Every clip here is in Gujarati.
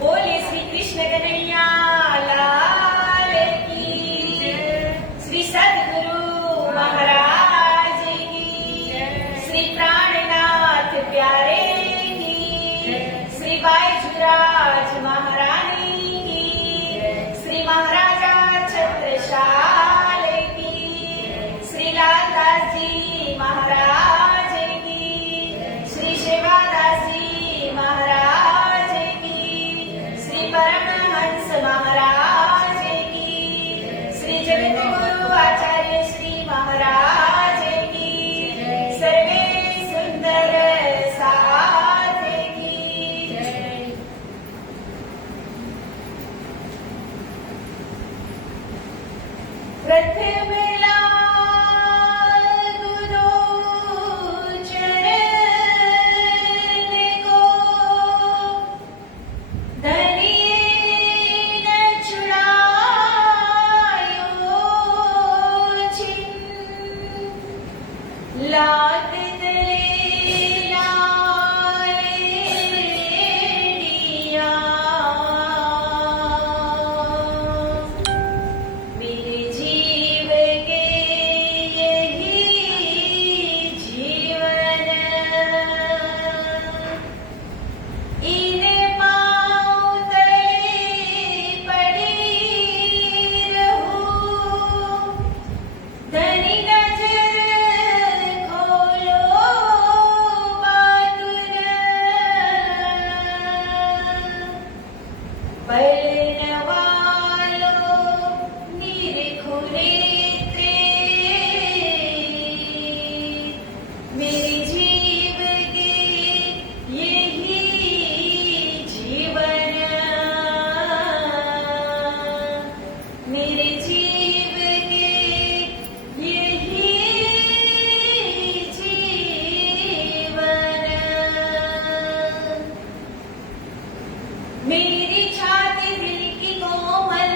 बोले श्री कृष्ण कन्हैया लाल की, श्री सद्गुरु महाराज की, श्री प्राणनाथ प्यारे की, श्री बाईजुराज महारानी की, श्री महाराजा छत्रसाल की, श्री लालदास जी महाराज की, श्री सेवादास जी महाराज की, श्री परमहंस महाराज की, श्री जगत गुरु आचार्य श्री महाराज की, सर्वे सुंदर साथ की। प्रथम लात तले लाल दिया, मेरे जीव के यही जीवन, इन पाँव तले पड़ी रहूं, धनी नजर मेरे जीव के यही जीवन, मेरे जीव के यही जीवन, मेरी छाती दिल की कोमल,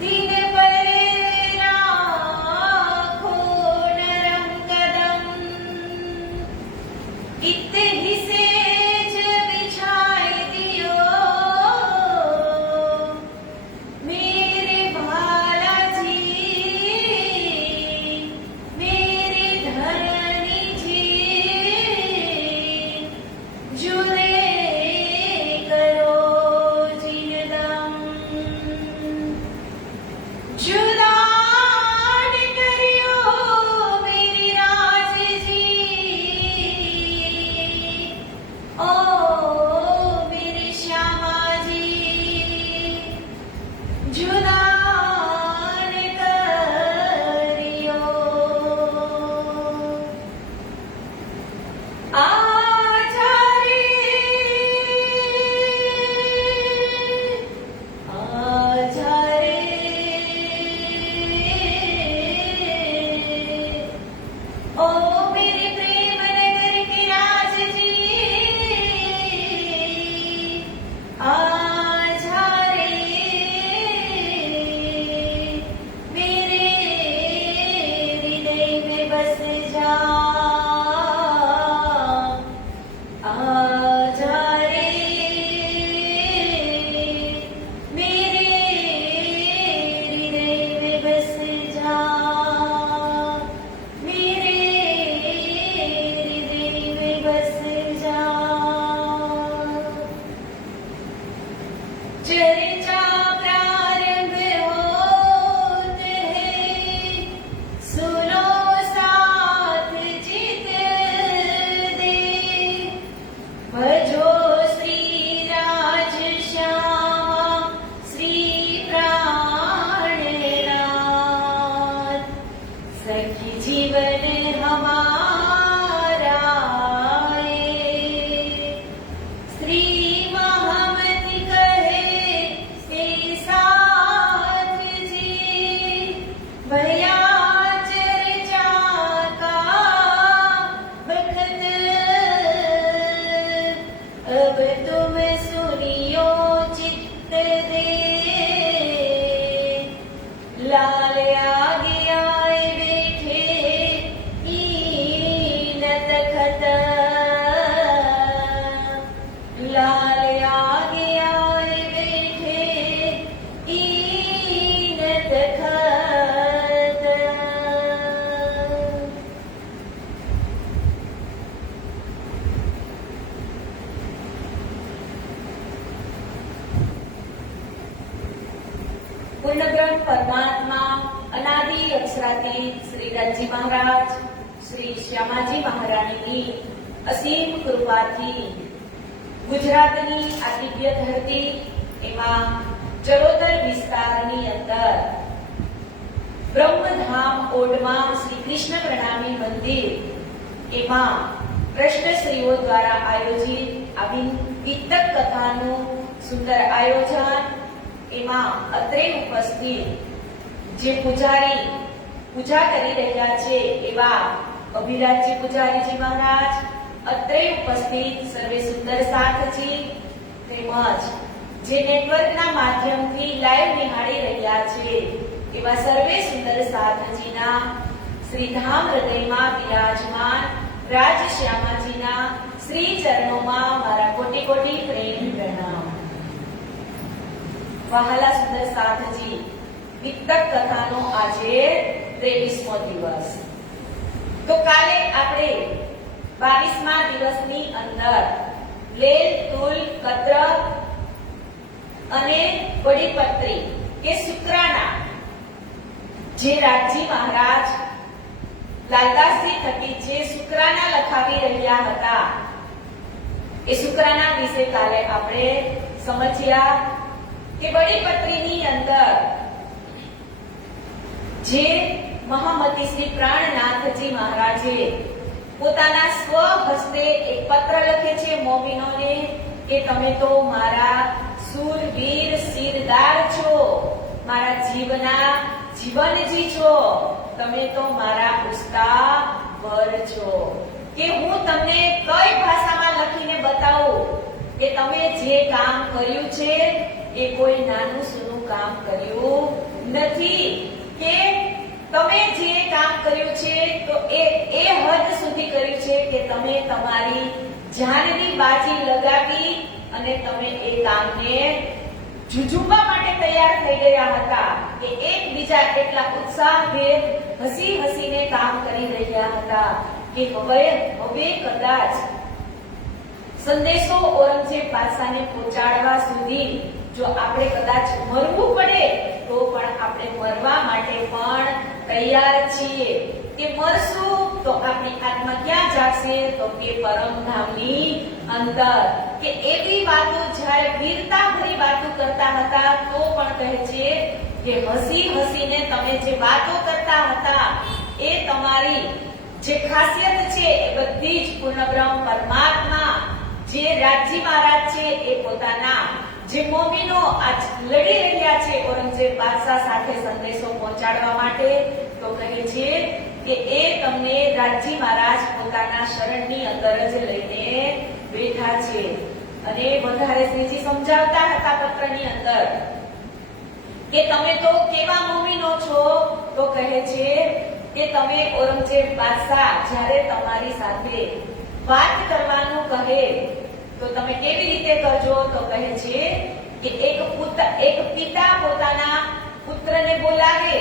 दिन पर राखो नरम कदम, इतनी सेज बिछाए दियो, मेरे भाला जी, मेरे धरणी जी, जुरे करो जिनदम, जुदा न करियो मेरी राज जी, ओ मेरे श्यामा जी, जुदा न करियो। आजा रे, आजा रे, ओ मेरे प्रेम नगर के राज जी, आजा रे, मेरे हृदय में बस जा, आजा रे, मेरे हृदय में बस जा, मेरे हृदय में बस जा। चर्चा प्रारंभ होत है, सुनो साथ जित दे, भजो श्री राज श्यामा श्री प्राणनाथ, सखी जीवन हमारा है, श्री महामति कहे से साथ जी, भया चर्चा का बखत, अब तुम सुनियो चित्त दे, लाल आगे आए बैठे પરમાત્મા અનાદિ અક્ષરાતીત શ્રી રાજી મહારાજ શ્રી શ્યામાજી મહારાણીની અસીમ કૃપાથી ગુજરાતની આ દિવ્ય ધરતી એમાં ચરોતર વિસ્તારની અંદર બ્રહ્મધામ ઓડમાં શ્રી કૃષ્ણ પ્રણામી મંદિર એમાં કૃષ્ણશ્રીઓ દ્વારા આયોજિત આવી વિતક કથાનું સુંદર આયોજન એમાં અત્રે ઉપસ્થિત જે પૂજારી પૂજા કરી રહ્યા છે એવા અભિરાજજી પૂજારીજી મહારાજ, અત્રે ઉપસ્થિત સર્વે સુંદર સાથજી તેમજ જે નેટવર્કના માધ્યમથી લાઈવ નિહાળી રહ્યા છે એવા સર્વે સુંદર સાથજીના શ્રીધામ હૃદયમાં બિરાજમાન રાજ શ્યામાજીના શ્રી ચરણોમાં મારા કોટી કોટી પ્રેમ પ્રણામ. વહાલા સુંદર સાથજી, વિતક કથાનો આજે 23મો દિવસ. તો કાલે આપણે 22મા દિવસની અંદર લેલ, તુલ, કત્ર અને બડીપત્રી કે શુક્રાના જે રાજજી મહારાજ લાલદાસજી થકી જે શુક્રાના લખાવી રહ્યા હતા એ શુક્રાના વિશે કાલે આપણે સમજ્યા કે બડીપત્રીની અંદર જે મહામતી શ્રી પ્રાણનાથજી મહારાજે પોતાના સ્વ હસ્તે એક પત્ર લખે છે મોમીનોને કે તમે તો મારા શૂરવીર શિરદાર છો, મારા જીવનજી છો, તમે તો મારા ઉસ્તાવર છો, કે હું તમને કઈ ભાષામાં લખીને બતાવું કે તમે જે કામ કર્યું છે એ કોઈ નાનું સૂનું કામ કર્યું નથી, કે તમે જે કામ કર્યું છે તો એ હદ સુધી કર્યું છે કે તમે તમારી જાનની બાજી લગાવી અને તમે એ કામને જુજુબા માટે તૈયાર થઈ ગયા હતા, કે એકબીજા એટલા ઉત્સાહભેર હસી હસીને કામ કરી રહ્યા હતા કે હવે કદાચ સંદેશો ઔરંગઝેબ બાદશાહને પહોંચાડવા સુધી જો આપણે કદાચ મરવું પડે તો પણ આપણે મરવા માટે પણ તૈયાર છીએ, કે મરશું તો આપણી આત્મા ક્યાં જાશે તો કે પરમધામની અંદર. કે એવી વાતો જ્યારે વીરતા ભરી વાતો કરતા હતા તો પણ કહે છે કે હસી હસીને તમે જે વાતો કરતા હતા એ તમારી જે ખાસિયત છે એ બધી જ પૂર્ણબ્રહ્મ પરમાત્મા જે રાજજી મહારાજ છે એ પોતાના જે મોમીનો આજ લડી રહ્યા છે ઔરંગઝેબ બાદશાહ સાથે સંદેશો પહોંચાડવા માટે, તો કહે છે કે એ તમને રાજજી મહારાજ પોતાના શરણની અંદર જ લઈને બેઠા છે. અને વધારે શ્રીજી સમજાવતા હતા પત્રની અંદર કે તમે તો કેવા મોમીનો છો, તો કહે છે કે તમે ઔરંગઝેબ બાદશાહ જ્યારે તમારી સાથે વાત કરવાનું કહે તો તમે કેવી રીતે કરજો, તો કહે છે કે એક પિતા પોતાના પુત્રને બોલાવે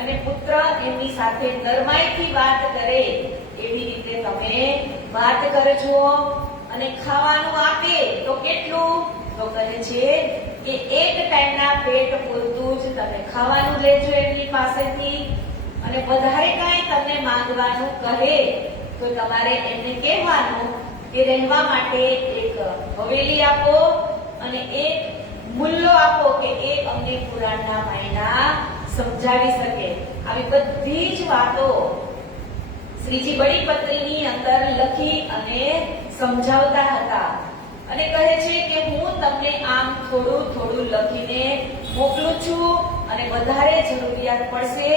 અને પુત્ર એમની સાથે નરમાઈથી વાત કરે એવી રીતે તમે વાત કરજો, અને ખાવાનું આપે તો કેટલું, તો કહે છે કે એક ટાઈમના પેટ પૂરતું જ તમે ખાવાનું લેજો એમની પાસેથી, અને વધારે કાંઈ તમને માંગવાનું કહે તો તમારે એમને કહેવાનું કે રહેવા માટે એક હવેલી આપો અને એક મુલ્લો આપો કે એ અમને પુરાણના માયના સમજાવી શકે. આવી બધી જ વાતો શ્રીજી બડીપત્રીની અંદર લખી અને સમજાવતા હતા, અને કહે છે કે હું તમને આમ થોડું થોડું લખીને મોકલું છું, અને વધારે જરૂરિયાત પડશે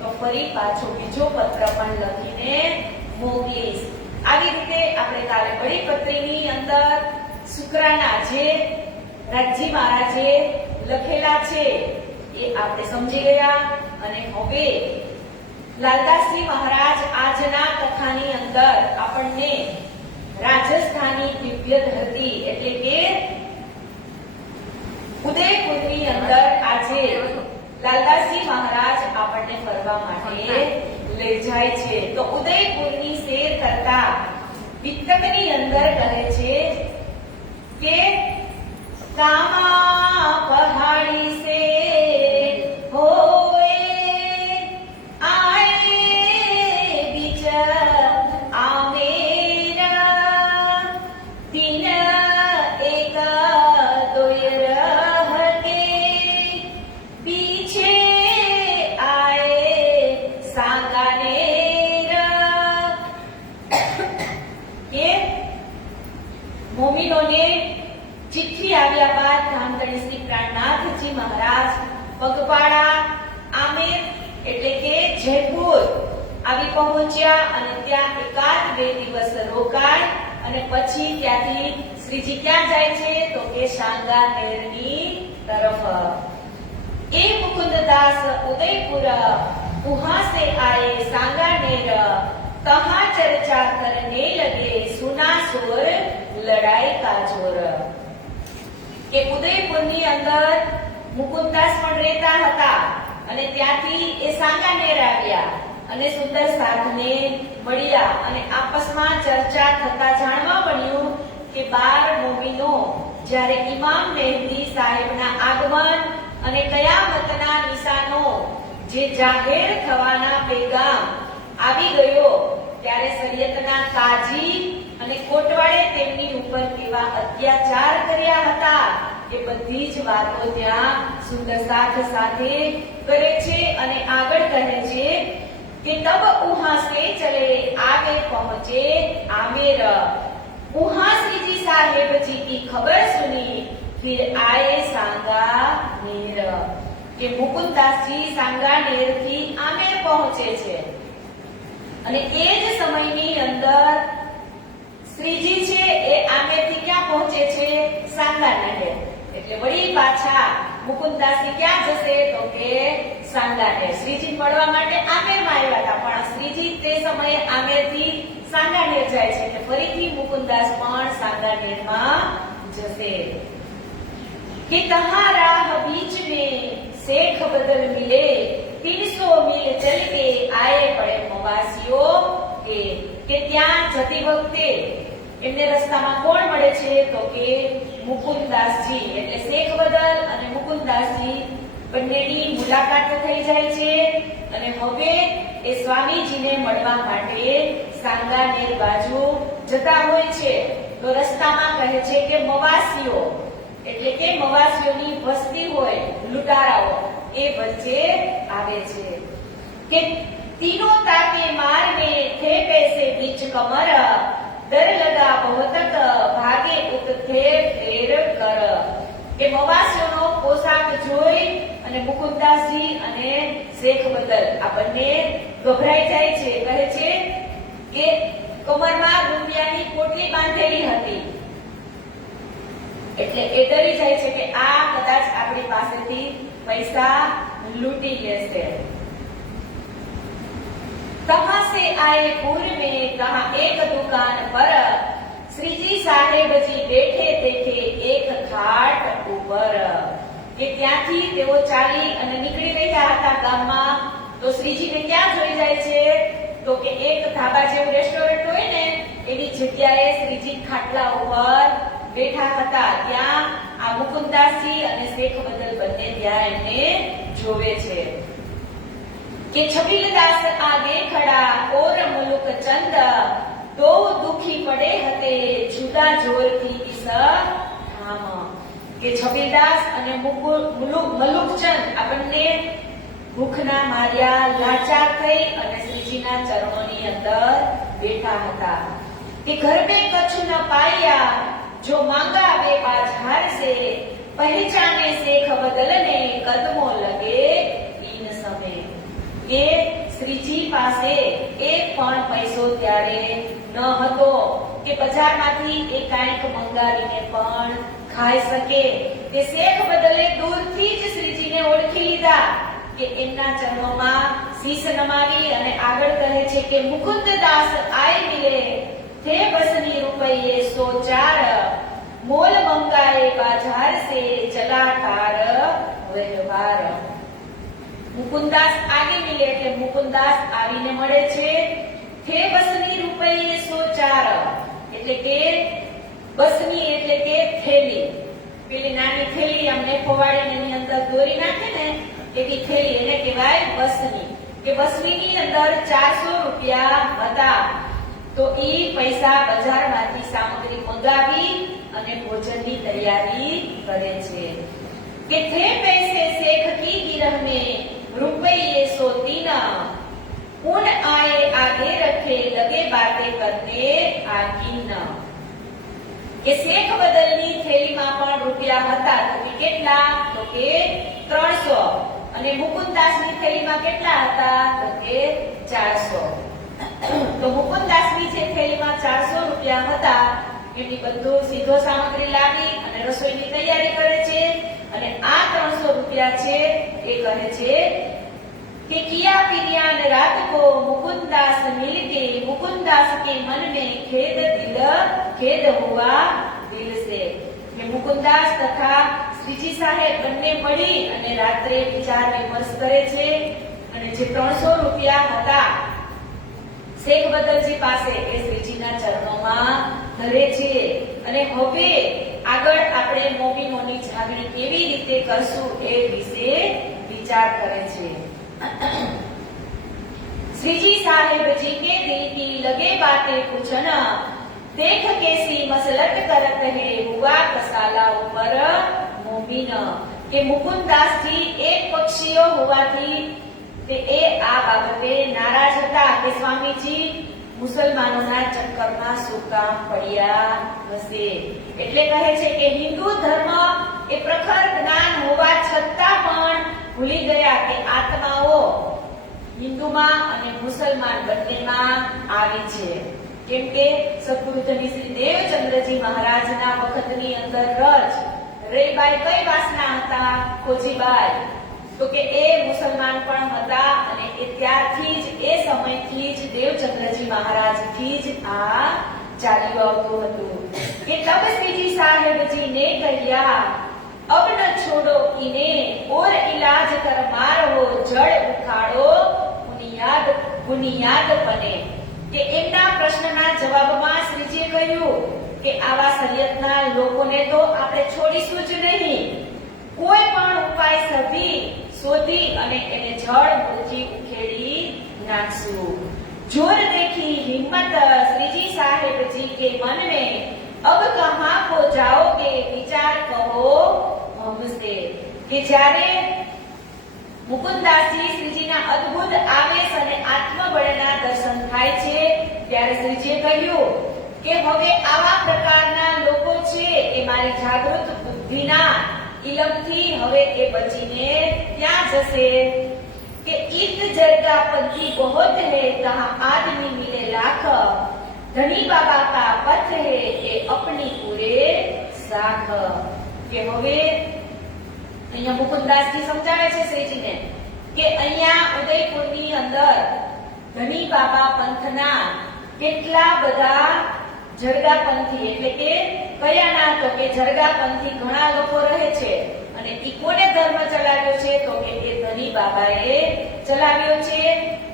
તો ફરી પાછો બીજો પત્ર પણ લખીને મોકલીશ. આવી રીતે આપણે કાલે બડીપત્રીની અંદર શુક્રાના જે રાજજી મહારાજે લખેલા છે એ આપણે સમજી ગયા. અને હવે લાલદાસજી મહારાજ આજના કથાની અંદર આપણને રાજસ્થાની દિવ્ય ધરતી એટલે કે ઉદયપુરની અંદર આજે લાલદાસજી મહારાજ આપણને ફરવા માટે લઈ જાય છે. તો ઉદયપુરની સૈર કરતા વિતકની અંદર કહે છે કે કામા પહાડી સે હો નાથજી મહારાજ પગપાળા આમેર એટલે કે જયપુર આવી પહોંચ્યા અને ત્યાં એકાદ બે દિવસ રોકાય અને પછી ત્યાંથી શ્રીજી ક્યાં જાય છે તો કે સાંગાનેરની તરફ। એ મુકુંદદાસ ઉદયપુર वहां से आए सांगानेर, कहां चर्चा करने लगे सुना सुर लड़ाई का जोर। કે ઉદયપુરની અંદર મુકુંદાસ પણ રહેતા હતા અને ત્યાંથી એ સાંગાનેર આવ્યા અને સુંદર સાધને મળ્યા અને આપસમાં ચર્ચા થતા જાણવા મળ્યું કે 12 મોમીનો જ્યારે ઇમામ મહેદી સાહેબના આગમન અને કયામતના નિશાનો જે જાહેર થવાના પેગામ આવી ગયો ત્યારે શરીયતના કાજી અને કોટવાળે તેમની ઉપર કેવા અત્યાચાર કર્યા હતા એ બધી જ વાતો ત્યાં સુંદર સાથ સાથે કરે છે અને આગળ કહે છે કે તબ ઉહા સે ચલે આગે પહોંચે આમેર, उहाँ श्री जी साहेब जी की खबर सुनी फिर आए सांगानेर। કે મુકુંદાસજી સાંગાનેર થી આમેર પહોંચે છે અને એ જ સમયની અંદર શ્રીજી છે એ આમેર થી ક્યાં પહોંચે છે સાંગાનેર। એટલે વળી પાછા મુકુંદાસજી ક્યાં જશે તો કે સાંગાનેર। શ્રીજી મળવા માટે આમેરમાં આવ્યા હતા પણ શ્રીજી તે સમયે આમેર થી સાંગાનેર જાય છે એટલે ફરીથી મુકુંદાસ પણ સાંગાનેરમાં જશે। कि कहाँ राह बीच में शेख बदल मिले 300 मील चल के आए पड़े मवासियों के ત્યાં જતી વખતે એમને રસ્તામાં કોણ મળે છે તો કે મુકુંદાસજી। એટલે શેખ બદલ અને મુકુંદાસજી બંનેની મુલાકાત થઈ જાય છે અને હવે એ સ્વામીજીને મળવા માટે સાંગાનેર બાજુ જતા હોય છે તો રસ્તામાં કહે છે કે મવાસીઓ એટલે કે મવાસીઓની વસ્તી હોય લૂંટારાઓ એ વચ્ચે આવે છે કે तीनों ताके मारने थे पैसे बीच कमर, डर लगा बहुत भागे उठते फेर कर। કે મવાસીઓનો પોશાક જોઈ અને મુકુંદાસજી અને શેખ બદલ આ બંને ગભરાઈ જાય છે। કહે છે કે કમરમાં રૂપિયાની પોટલી બાંધેલી હતી એટલે એ ડરી જાય છે કે આ કદાચ આપણી પાસેથી પૈસા લૂંટી લેશે। कहां से आए पूर्व में कहा एक दुकान पर श्रीजी साहेब जी बैठे देखे एक खाट ऊपर। કે ત્યાંથી તેઓ ચાલી અને નીકળી રહ્યા હતા ગામમાં તો શ્રીજીને ક્યાં જોઈ જાય છે તો કે એક ધાબા જેવું રેસ્ટોરન્ટ હોય ને એની જગ્યાએ શ્રીજી ખાટલા ઉપર બેઠા હતા। ત્યાં આ મુકુંદાસજી અને શેખ બદલ બંને ત્યાં એમને જોવે છે કે છબીલદાસ આગે ખડા ઓર મુલુક ચંદ દો દુખી પડે હતે જુદા જોરથી ઇસ ધામ। કે છબીલદાસ અને મલુકચંદ આ બંને ભૂખના માર્યા લાચાર થઈ અને શ્રીજીના ચરણોની અંદર બેઠા હતા કે ઘર में कछु न पाया जो मांगा वे बाजार से पहचाने शेख बदलने कदमों लगे इन समय। કે શ્રીજી પાસે એક પણ પૈસો ત્યારે ન હતો કે બજારમાંથી એ કાંઈક મંગાવીને પણ ખાઈ શકે। કે શેખ બદલે દૂરથી જ શ્રીજીને ઓળખી લીધા કે એમના ચરણોમાં શીશ નમાવી અને આગળ કહે છે કે મુકુંદદાસ આય મિલે थे बसनी रुपये 104 मोल मंगाए बाजार से चला कार व्यवहार। મુકુંદાસ આગે મિલે એટલે મુકુંદાસ આવીને મળે છે થે બસની રૂપિયે 104 એટલે કે બસની એટલે કે થેલી પેલી નાની થેલી અમને ફોવાડીને એની અંદર દોરી નાખે ને એવી થેલી એને કહેવાય બસની। કે બસનીની અંદર 400 રૂપિયા હતા તો ઈ પૈસા બજારમાંથી સામગ્રી મંગાવી અને ભોજનની તૈયારી કરે છે। કે थे पैसे शेख की गिरह में रुपये 103 उन आए आगे रखे लगे बातें करने आकीन। કે શેખ બદલની થેલીમાં પણ રૂપિયા હતા. તો કે કેટલા? તો કે 300. અને મુકુંદાસની થેલીમાં કેટલા હતા? તો કે 400. તો મુકુંદાસની જે થેલીમાં 400 રૂપિયા હતા એની બધું સીધો સામગ્રી લાવી અને રસોઈની તૈયારી કરે છે. અને આ 300 રૂપિયા છે એ કહે છે कि किया पिरियान रात को मुकुंदास मिलके मुकुंदास के मन में खेद हुआ दिल से. કે મુકુંદાસ તથા શ્રીજી સાહેબ બંને મળી અને રાત્રે વિચાર વિમર્શ કરે છે અને જે 300 રૂપિયા હતા શેખ બદલજી પાસે એ શ્રીજીના ચરણોમાં ધરે છે. અને હવે આગળ આપણે મોમીનોની જાગણી કેવી રીતે કરશું એ વિશે વિચાર કરે છે. श्रीजी साहेब जी के दिल की लगे बातें पूछना देख कैसी मसलत करत है हुआ कसाला ऊपर मोमिन. કે મુકુંદાસજી એક પક્ષીઓ હોવાથી તે એ આ બાબતે નારાજ હતા કે સ્વામીજી મુસલમાનોના ચક્કરમાં શું કામ પડ્યા હશે. એટલે કહે છે કે હિન્દુ ધર્મ એ પ્રખર જ્ઞાન હોવા છતાં પણ ભૂલી ગયા કે આત્માઓ હિન્દુમાં અને મુસલમાન બંનેમાં આવી છે. કેમ કે સદગુરુ ધની શ્રી દેવચંદ્રજી મહારાજના વખતની અંદર રઈબાઈ કઈ વાસના હતા? ખોજીબાઈ. તો કે એ મુસલમાન પણ હતા અને એ ત્યારથી જ એ સમયથી જ દેવચંદ્રજી મહારાજથી જ આ ચાલ્યું આવતું હતું. કે તબ શ્રીજી સાહેબજી ને કહ્યા अब न छोड़ो इन्हें और इलाज कर मारो जड़ उखाड़ो बुनियाद बने. કે એમના પ્રશ્નના જવાબમાં શ્રીજીએ કહ્યું કે આવા શરીયતના લોકોને તો આપણે છોડીશું જ નહીં. કોઈ પણ ઉપાય શોધી અને એને જળ મૂળથી ઉખેડી નાખશું. જોર देखी हिम्मत श्रीजी साहेब जी के मन में अब कहां को जाओगे विचार कहो हमसे. કે જ્યારે મુકુંદાસજી શ્રીજીના અદ્ભુત આવેશ અને આત્મબળના દર્શન થાય છે ત્યારે શ્રીજીએ કહ્યું કે હવે આવા પ્રકારના લોકો છે એ મારી જાગૃત બુદ્ધિના ઇલમથી હવે એ બચીને ક્યાં જશે. કે ઈત જરગા પંથી બહોત હે કહા આદમી મિલે લાખ ધની બાબા કા પથ હે એ અપની પૂરે સાખ. કે હવે અહીંયા મુકુંદાસજી સમજાવે છે શ્રીજીને કે અહીંયા ઉદયપુરની અંદર ધની બાબા પંથના કેટલા બધા જરગાપંથી એટલે કે કયાના? તો કે જરગાપંથી ઘણા લોકો રહે છે. અને ઈ કોને ધર્મ ચલાવ્યો છે? તો કે એ ધની બાબાએ ચલાવ્યો છે.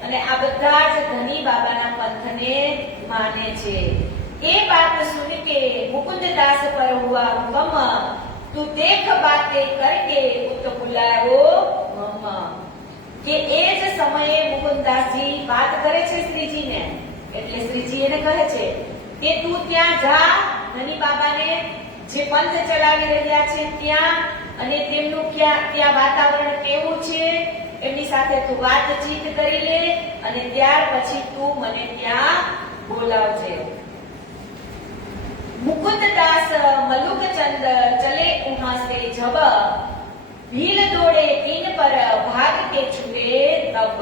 અને આ બધા જ ધની બાબાના પંથને માને છે. એ વાત સુન કે મુકુંદદાસ પર હુઆ હુકમ તું દેખ બાતે કરકે ઉત બુલાવો મમ. કે એ જ સમયે મુકુંદાસજી વાત કરે છે શ્રીજીને. એટલે શ્રીજી એને કહે છે કે તું ત્યાં જા ધની બાબાને જે પંથ ચલાવી રહ્યા છે ત્યાં, અને તેમનું ત્યાં વાતાવરણ કેવું છે એમની સાથે તું વાતચીત કરી લે અને ત્યાર પછી તું મને ત્યાં બોલાવજે. मुकुंददास मलुकचंद चले वहां से जब भील दौड़े किन पर भाग के छुटे तब.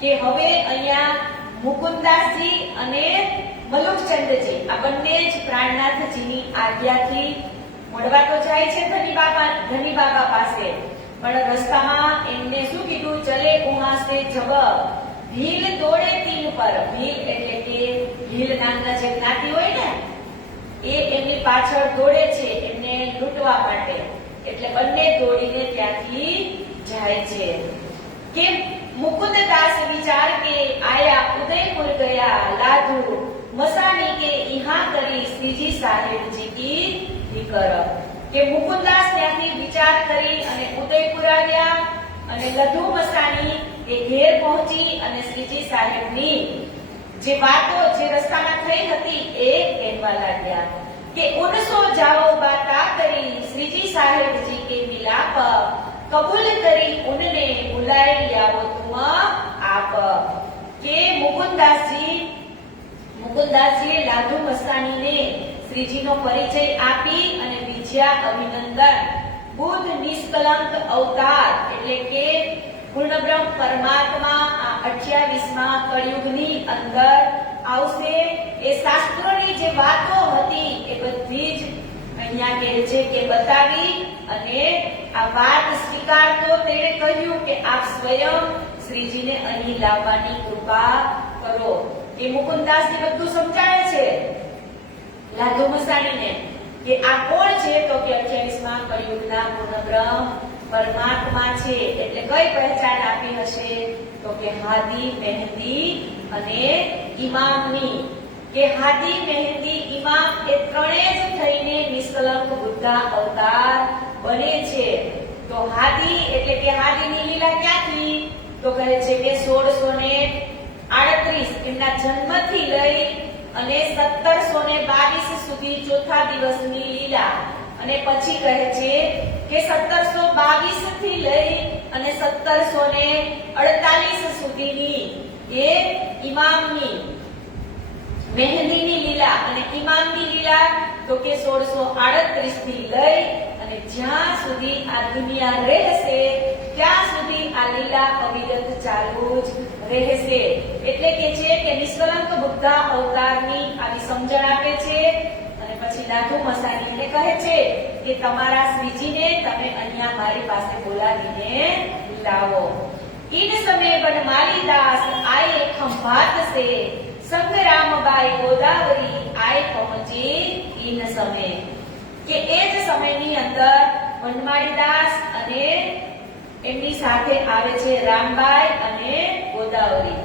કે હવે અહીંયા મુકુંદાસજી અને મલુકચંદજી આ બંને જ પ્રાણનાથજીની આજ્ઞાથી મળવા તો જાય છે ધની બાબા પાસે. પણ રસ્તામાં એમને શું કીધું? ચલે વહાં से जब ભીલ દોડે કિન પર. ભીલ એટલે કે ભીલ નામના જે જ્ઞાતિ હોય ને એ એમની પાછળ દોડે છે એમને લૂંટવા માટે. એટલે બંને દોડીને ત્યાંથી જાય છે. કે मुकुंददास विचार के आया उदयपुर गया लाधू मसानी के यहाँ करी श्रीजी साहेब जी की फिकर. કે મુકુંદાસ ત્યાંથી વિચાર કરી અને ઉદયપુર આવ્યા અને લધુ મસાની એ ઘેર પહોંચી અને શ્રીજી સાહેબની જે વાતો જે રસ્તામાં થઈ હતી એ કહેવા લાગ્યા. કે ઉનસો જાઓ બાતા કરી શ્રીજી સાહેબ જી કે મિલાપ કબૂલ કરી ઉનને બુલાઈ લાવો તુમ આપ. કે મુકુંદાસજીએ લાધુ મસ્તાનીને શ્રીજીનો પરિચય આપી અને બીજા અભિનંદન. બુદ્ધ નિષ્કલંક અવતાર એટલે કે પૂર્ણબ્રહ્મ પરમાત્મા આ 28મા કળિયુગની અંદર આવશે. એ શાસ્ત્રોની જે વાતો હતી એ બધી જ અહીંયા કહે છે કે બતાવી અને આ વાત સ્વીકારતો તેણે કહ્યું કે આપ સ્વયં શ્રીજીને અહીં લાવવાની કૃપા કરો. એ મુકુંદાસજી બધું સમજાવે છે લાધુ મસાણીને કે આ કોણ છે, તો કે 28મા કળિયુગના પૂર્ણબ્રહ્મ પરમાત્મા છે. એટલે કઈ પહેચાન આપી હશે, તો કે હાદી, મહેંદી અને ઇમામની. કે હાદી, મહેંદી, ઇમામ એ ત્રણેય જ થઈને નિષ્કલંક બુદ્ધા અવતાર બને છે. તો હાદી એટલે કે હાદીની લીલા ક્યાંથી, તો કહે છે કે 1638 એમના જન્મથી લઈ અને 1722 સુધી ચોથા દિવસની લીલા. અને પછી કહે છે કે 1722 થી લઈ અને 1748 સુધીની એ ઇમામની મહેંદીની લીલા. અને ઇમામની લીલા તો કે 1638 થી લઈ અને જ્યાં સુધી આ દુનિયા રહેશે ત્યાં સુધી આ લીલા અવિરત ચાલુ જ રહેશે. એટલે કે છે કે નિષ્કલંક બુદ્ધા અવતારની આવી સમજણ આપે છે. અને પછી લાધુ મસાણીને કહે છે કે તમારા શ્રીજીને તમે અહીંયા મારી પાસે બોલાવીને લાવો. इन समय बनमाली दास आए खंभात से, संग्रामबाई गोदावरी आए पहुंचे इन समय. કે એ જ સમયની અંદર વનમાળી દાસ અને એમની સાથે આવે છે રામબાઈ અને ગોદાવરી.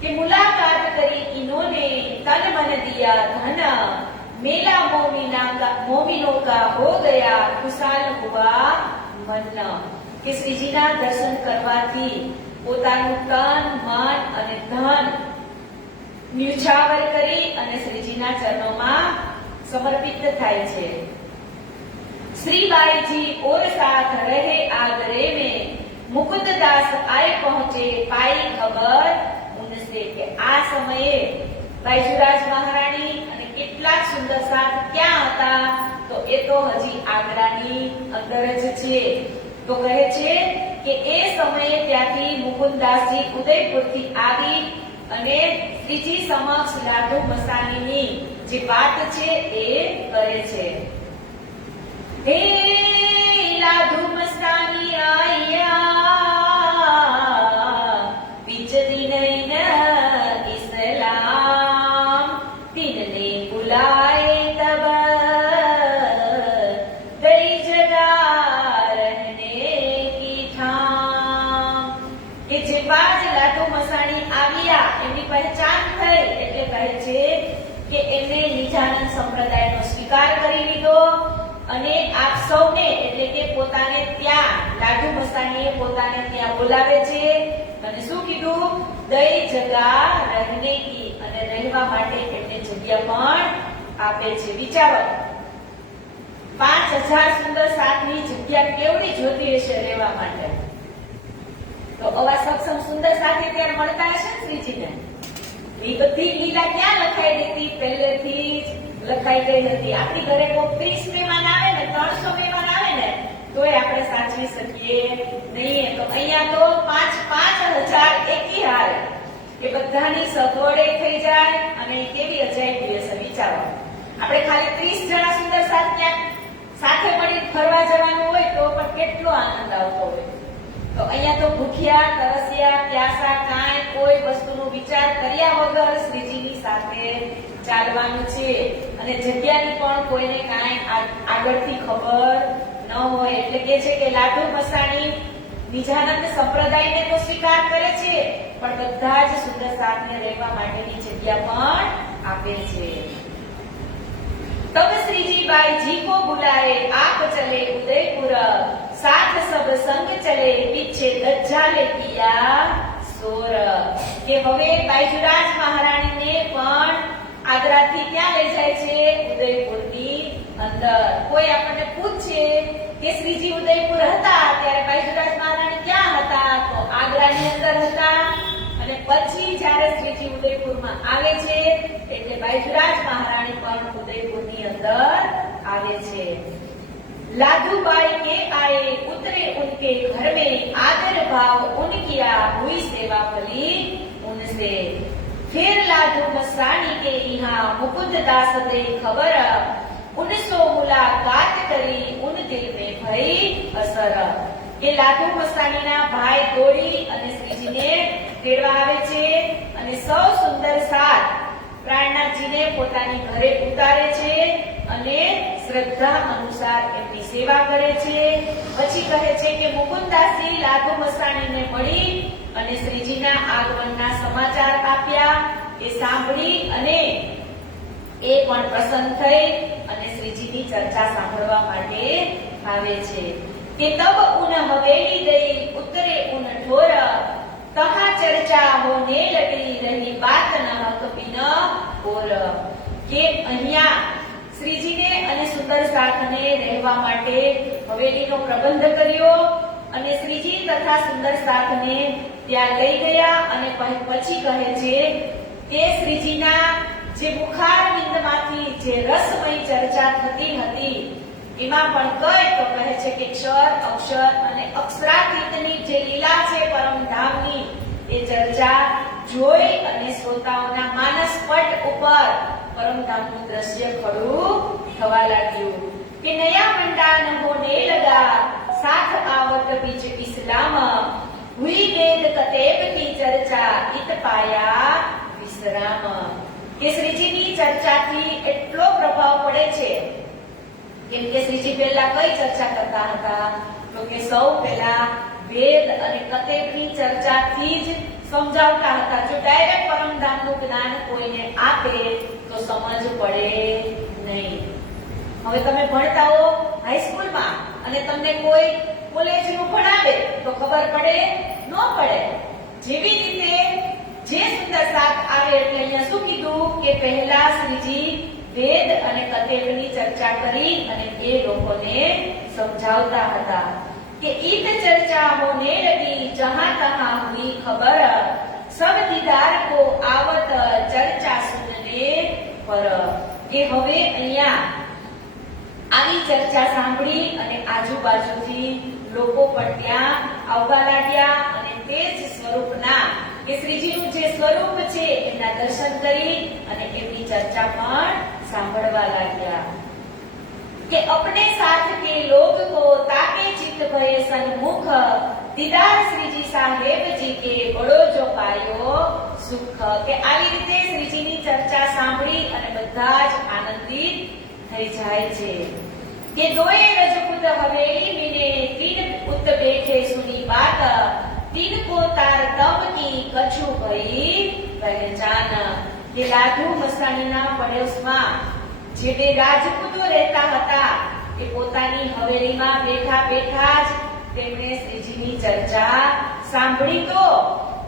કે મુલાકાત કરી इन्होंने तन मन दिया धन, मेला मोमिनों का हो गया खुशाल हुआ मन. કે શ્રીજીના દર્શન કરવાથી પોતાનું તન, મન અને ધન ન્યુછાવર કરી અને શ્રીજીના ચરણોમાં સમર્પિત થાય છે. श्रीबाई जी और साथ रहे आगरे में, मुकुंद दास आए पहुंचे पाई खबर उनसे. કે આ સમયે બાઈजुराज મહારાણી અને કેટલાક સુંદર સાથ ક્યાં હતા, તો એ તો હજી આગ્રાની અંદર જ છે. તો કહે છે કે એ સમયે ત્યાંથી મુકુંદાસજી ઉદયપુરથી આવી અને શ્રીજી સમક્ષ લાધુ મસાણીની જે વાત છે એ કરે છે. હે લાધુ મસ્તાની આયા વિચરી નૈન ઇસ્લામ, તિનને બુલાએ તબ ગઈ જગા રહેને કી ઠામ. કે જે બાદ લાધુ મસાણી આવ્યા એમની પહેચાન થઈ એટલે કહે છે કે એમને નિજાનંદ સંપ્રદાયનો સ્વીકાર કરી લીધો. અને આપ સૌને એટલે કે પોતાને ત્યાં લાધુ મસ્તાણીએ પોતાને ત્યાં બોલાવે છે. અને શું કીધું, દઈ જગા રહેને કી, અને રહેવા માટે એમને જગ્યા પણ આપે છે. વિચારો 5000 સુંદર સાથની જગ્યા કેવડી જોતી હશે રહેવા માટે. તો આવા સક્ષમ સુંદર સાથે ત્યારે મળતા હશે ને શ્રીજીને. એ બધી લીલા ક્યાં લખાઈ હતી, પહેલેથી જ લખાઈ ગઈ હતી. આપણી ઘરે કોઈ 30 મહેમાન આવે ને 300 મહેમાન આવે ને તોય આપણે સાચવી શકીએ નહીં. તો અહીંયા તો 5,000 એકી હારે એ બધાની સગવડે થઈ જાય. અને કેવી અજાયબી હશે વિચારો. આપણે ખાલી 30 જણા સુંદર સાથ ત્યાં સાથે મળી ફરવા જવાનું હોય તો પણ કેટલો આનંદ આવતો હોય. તો અહીંયા તો ભૂખ્યા, તરસ્યા, પ્યાસા કાંઈ કોઈ વસ્તુનો વિચાર કર્યા વગર શ્રીજીની સાથે ચાલવાનું છે. અને જગ્યાની પણ કોઈને કાંઈ આગળથી ખબર ન હોય. એટલે કે છે કે લાધુ મસાણી નિજાનંદ સંપ્રદાયને તો સ્વીકાર કરે છે પણ બધા જ સુંદર સાથને રહેવા માટેની જગ્યા પણ આપે છે. तब श्रीजी बाई जी को बुलाए आप चले उदयपुर, साथ सब संग चले पीछे दज्जाले किया सोर. કે હવે બાઈजुराज મહારાણીને પણ આગ્રાથી ક્યાં લઈ જાય છે, ઉદયપુરની અંદર. કોઈ આપણને પૂછે કે શ્રીજી ઉદયપુર હતા ત્યારે બાઈजुराज મહારાણી ક્યાં હતા, તો આગ્રાની અંદર હતા. અને પછી જ્યારે શ્રીજી ઉદયપુરમાં આવે છે એટલે બાઈजुराज મહારાણી પણ ઉદયપુરની અંદર लादूबाई के आए उतरे उनके घर में आदर भाव उनकिया हुई सेवा भली उनसे। फिर लादू मस्तानी के यहाँ मुकुंद दास दे खबर उनसो मुलाकात करी उन दिल में भई असर। કે લાદુ મસ્તાનીના ભાઈ ગોરી અને શ્રીજીને તેડવા આવે છે અને સૌ સુંદર સાથ પ્રાણનાથજીને પોતાની ઘરે ઉતારે છે અને શ્રદ્ધા અનુસાર એમની સેવા કરે છે। પછી કહે છે કે મુકુંદાસજી લાદુ મસ્તાનીને મળી અને શ્રીજીના આગમનના સમાચાર આપ્યા। એ સાંભળી અને એ પણ પ્રસન્ન થઈ અને શ્રીજીની ચર્ચા સાંભળવા માટે આવે છે। કે તબ ઉન હવેલી ગઈ ઉતરે ઉન ઠોર તહા ચર્ચા હોને લગી રહી બાત ન હક બિન ઓર। કે અહીંયા શ્રીજીને અને સુંદર સાથને રહેવા માટે હવેલીનો પ્રબંધ કર્યો અને શ્રીજી તથા સુંદર સાથને ત્યાં લઈ ગયા અને પછી કહે છે કે શ્રીજીના જે બુખાર બિંદમાંથી જે રસમય ચર્ચા થતી હતી એમાં પણ કઈ તો કહે છે કે ક્ષર અક્ષર અને અક્ષરાતીતની જે લીલા છે પરમધામની એ ચર્ચા જોઈ અને શ્રોતાઓના માનસ પટ ઉપર પરમધામનું દ્રશ્ય ખડું થવા લાગ્યું। કે નયા મંડાન હોને લગા સાથ આવત બીચ ઇસ્લામ હુઈ વેદ કતેબ की चर्चा इत पाया विश्राम। કે શ્રીજીની ચર્ચાથી એટલો પ્રભાવ પડે છે કેમ કે શ્રીજી પહેલા કઈ ચર્ચા કરતા હતા તો કે સૌ પહેલા વેદ અને કતેબની ચર્ચાથી જ સમજાવતા હતા। જો ડાયરેક્ટ પરમધામનું જ્ઞાન કોઈને આપે તો સમજ પડે નહીં। હવે તમે ભણતા હો હાઈસ્કૂલમાં અને તમને કોઈ કોલેજનું ભણાવે તો ખબર પડે ન પડે। જેવી રીતે જે સુંદર સાથ આવે એટલે અહીંયા શું કીધું કે પહેલા શ્રીજી વેદ અને કતેબની ચર્ચા કરી અને એ લોકોને સમજાવતા હતા કે ઈત ચર્ચા હોને લગી જહાं तहां हुई खबर सब दीदार को आवत चर्चा सुनने पर। કે હવે અહીંયા આવી ચર્ચા સાંભળી અને આજુબાજુથી લોકો પણ ત્યાં આવવા લાગ્યા અને તે જ સ્વરૂપના કે શ્રીજીનું જે સ્વરૂપ છે એના દર્શન કરી અને એમની ચર્ચા પણ સાંભળવા લાગ્યા। કે अपने साथ के लोग को ताके चित भय सन्मुख दीदार श्रीजी साहेब जी के बड़ो जो पायो सुख। કે આવી રીતે શ્રીજીની ચર્ચા સાંભળી અને બધા જ આનંદિત થઈ જાય છે। કે દોએ રજપૂત હવેલી મિને તીન પુત બેઠે સુની વાત तीन को तार तब की कछु भई पहचान। કે લાદુ મસ્તાનીના પડોશમાં જે બે રાજપૂતો રહેતા હતા એ પોતાની હવેલીમાં બેઠા બેઠા જ તેમણે શ્રીજીની ચર્ચા સાંભળી તો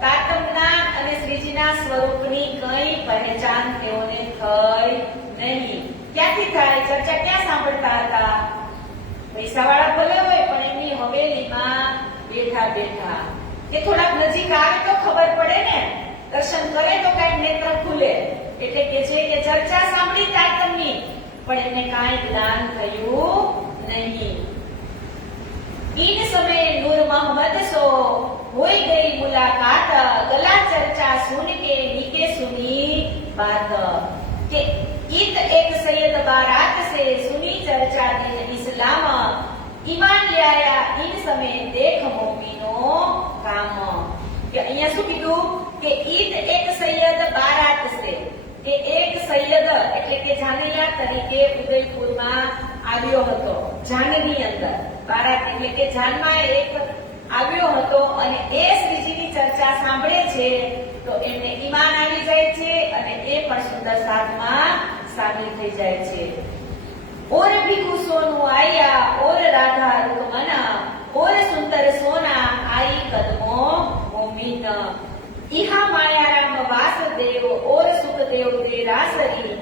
તાતમ જ્ઞાન અને શ્રીજીના સ્વરૂપની કઈ પહેચાન તેઓને થઈ નહીં। ક્યાંથી થાય? ચર્ચા ક્યાં સાંભળતા હતા? પૈસાવાળા ભલે હોય પણ એમની હવેલીમાં બેઠા બેઠા। કે થોડાક નજીક આવે તો ખબર પડે ને, દર્શન કરે તો કઈક નેત્ર ખુલે। એટલે કે છે કે ચર્ચા સાંભળી તાતમની પણ એમને કાંઈ જ્ઞાન થયું નહીં। इन समय नूर मोहम्मद सो होई गई मुलाकात गला चर्चा सुन के नीके सुनी बात। के इत एक सैयद बारात से सुनी चर्चा दिन इस्लाम ईमान ले आया इन समय देख मोमिनो काम। કે અહીંયા શું કીધું કે ઈદ એક સૈયદ બારાત છે કે એક સૈયદ એટલે કે જાનીલા તરીકે ઉદયપુરમાં આવ્યો હતો। જાનની અંદર બારાત એટલે કે જાનમાં એક આવ્યો હતો અને એ શ્રીજીની ચર્ચા સાંભળે છે તો એમને ઈમાન આવી જાય છે અને એ પણ સુંદર સાધમાં સામેલ થઈ જાય છે। और भिखु सोनू आया और राधा रुकमना और सुंदर सोना आई कदमों मोमिन। इहा मायाराम वासुदेव और सुखदेव देरासरी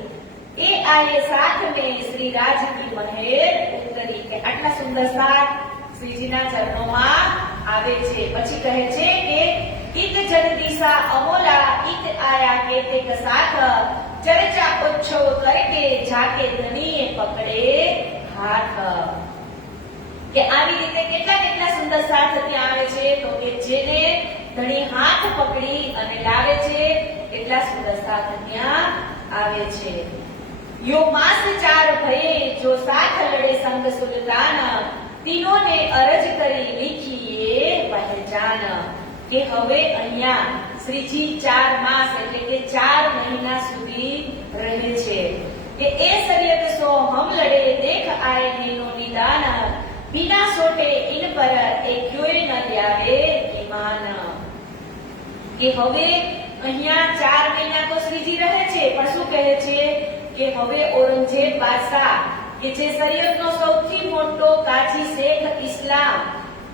ए आए साथ में श्री राज की महेर उतरी। के આટલા સુંદર સાથ શ્રીજીના ચરણોમાં આવે છે। પછી કહે છે કે ઈત જગદીશા અમોલા ઈત આયા કેતેક સાથ चर्चा उत्सव करके जाके धनीए पकड़े हाथ। કે આવી રીતે કેટલા કેટલા સુંદર સાથ ત્યાં આવે છે તો કે જેને ધણી હાથ પકડી અને લાવે છે એટલા સુંદર સાથ ત્યાં આવે છે. યો માસ ચાર ભયે જો સાથ લડે સંગ સુલતાન તીનોને અરજ કરી લીખીએ પહેચાન. કે હવે અહીંયા શ્રીજી 4 માસ એટલે કે 4 મહિના સુધી રહે છે કે એ શરીયત સો હમ લડે દેખ આય નેનો નિદાન बिना सोटे इन पर एक्योय न ल्यावे ईमान. કે હવે અહીંયા 4 મહિના તો શ્રીજી રહે છે પણ શું કહે છે કે હવે ઔરંગઝેબ બાદશાહ કે જે શરીયતનો સૌથી મોટો કાજી શેખ ઇસ્લામ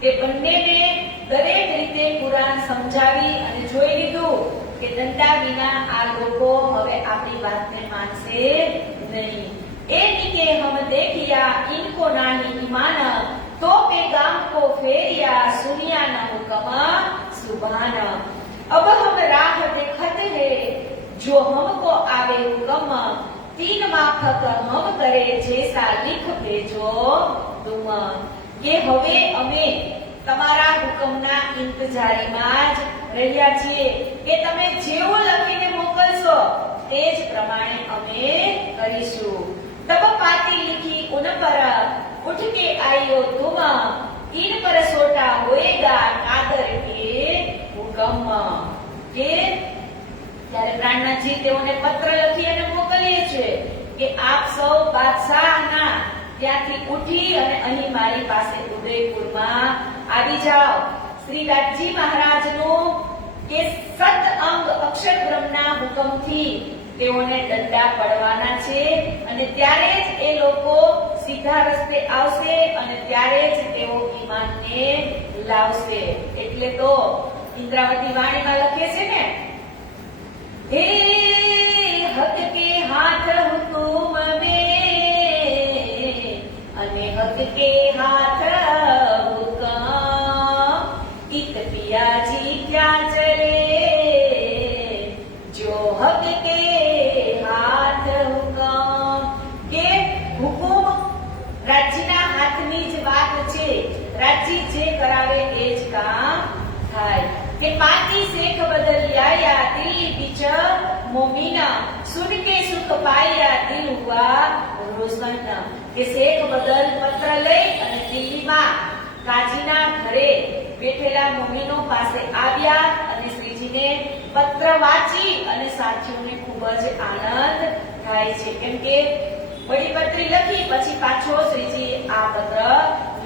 તે બંનેને દરેક રીતે કુરાન સમજાવી અને જોઈ લીધું કે દંડા વિના આ લોકો હવે આપણી વાતને માનશે નહીં. के हम देखिया इनको नाही ईमान तो पैगाम को फेरिया सुनिया न हुक्म सुभान. अब हम राह देखत है जो हमको आवे हुक्म तीन माफक हम करे जैसा लिख भेजो तुम. કે હવે અમે તમારા હુકમના ઇંતજારીમાં જ રહ્યા છીએ કે તમે જેવું લખીને મોકલશો તે જ પ્રમાણે અમે કરીશું. तब पाती लिखी उन पर उठ के आयो तुम इन पर सोटा होएगा कादर के हुकम. કે ત્યારે પ્રાણનાથજી તેઓને પત્ર લખી અને મોકલીએ છે કે આપ સૌ બાદશાહના ત્યાંથી ઉઠી અને અહીં મારી પાસે ઉદયપુરમાં આવી જાઓ. શ્રી રાજજી મહારાજનું કે સત અંગ અક્ષર બ્રહ્મના હુકમથી તેઓને દંડા પડવાના છે અને ત્યારે જ એ લોકો સીધા રસ્તે આવશે અને ત્યારે જ તેઓ ઈમાનને લાવશે. એટલે તો ઇન્દ્રાવતી વાણીમાં લખે છે ને હે હક કે હાથ હુકુમ મે અને હક કે હાથ હુકમ ઇત પિયાજી ક્યાં ચલે જો હક કે રાજ્યના હાથની જ વાત છે. રાજ્ય જે કરાવે એ જ કામ થાય. કે પાકી શેખ બદલ આયા દિલ્હી બીચ મોમીના સુન કે સુખ પાયા દિલ હુઆ રોશન. કે શેખ બદલ પત્ર લઈ અને દિલ્હીમાં કાજીના ઘરે બેઠેલા મોમીનો પાસે આવ્યા અને શ્રીજીને પત્ર વાંચી અને સાથીઓને ખૂબ જ આનંદ થાય છે. કેમ કે બડી પત્રી લખી પછી પાછો શ્રીજી આ પત્ર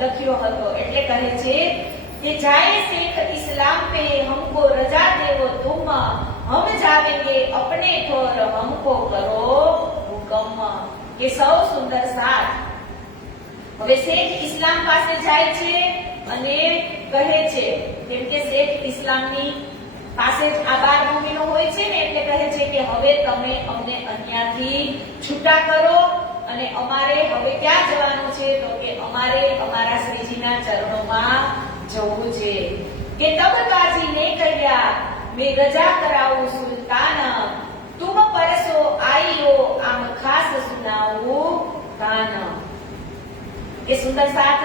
લખ્યો હતો. એટલે કહે છે કે જાए शेख इस्लाम पे हमको रजा देवो तुम हम जावेंगे अपने ठोर हमको करो हुक्म. કે સૌ સુંદર સાથ હવે શેખ ઇસ્લામ પાસે જાય છે અને કહે છે કેમ કે શેખ ઇસ્લામની પાસે જ આ 12 મુમીનો હોય છે ને એટલે કહે છે કે હવે તમે અમને અહીંયાથી છૂટા કરો અને અમારે હવે ક્યાં જવાનું છે તો કે અમારે અમારા શ્રીજીના ચરણોમાં જવું છે. કે તબ કાજી ને કહ્યા મેં રજા કરાવું સુલતાન તુમ પરસો આઈયો આમ ખાસ સુનાવું કાન. કે સુંદર સાથ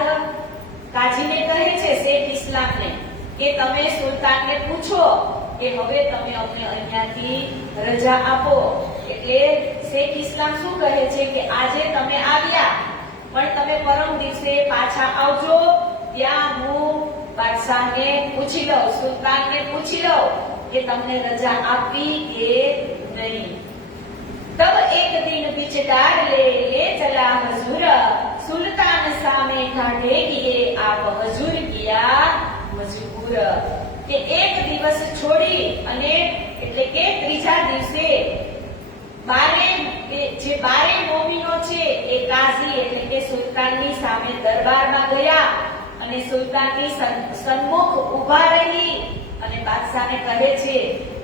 કાજીને કહે છે શેખ ઇસ્લામને કે તમે સુલતાનને પૂછો કે હવે તમે અમને અહીંયાથી રજા આપો. એટલે શેખ ઇસ્લામ શું કહે છે કે આજે તમે આવ્યા પણ તમે પરમ દિવસે પાછા આવજો. ત્યાં હું બાદશાહને પૂછી લઉં, સુલતાનને પૂછી લઉં કે તમને રજા આપવી કે નહીં. તબ એક દિન બીચ ડાર લે ચલા હજુર સુલતાન સામે કાઢે ગયે આપ હજુર કિયા મજબૂર. કે એક દિવસ છોડી અને એટલે કે ત્રીજા દિવસે જે 12 મોમીનો છે એ કાઝી એટલે કે સુલતાનની સામે દરબારમાં ગયા અને સુલતાનની સન્મુખ ઊભા રહી અને બાદશાહને કહે છે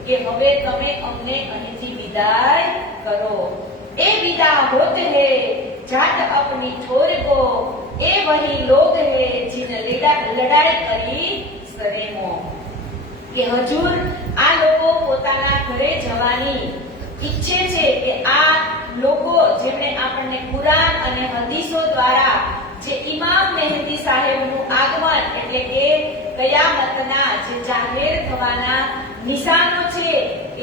કે હવે તમે અમને અહીંથી વિદાય કરો. એ વિદા હોત હે જાત અપની ઠોર કો એ વહી લોગ હે જીન લડાઈ કરી સરેમો. કે હજુર આ લોકો પોતાના ઘરે જવાની ઈચ્છે છે કે આ લોકો જેમણે આપણને કુરાન અને હદીસો દ્વારા જે ઇમામ મહેદી સાહેબનું આગમન એટલે કે કયામતના જે જાહેર થવાના નિશાનો છે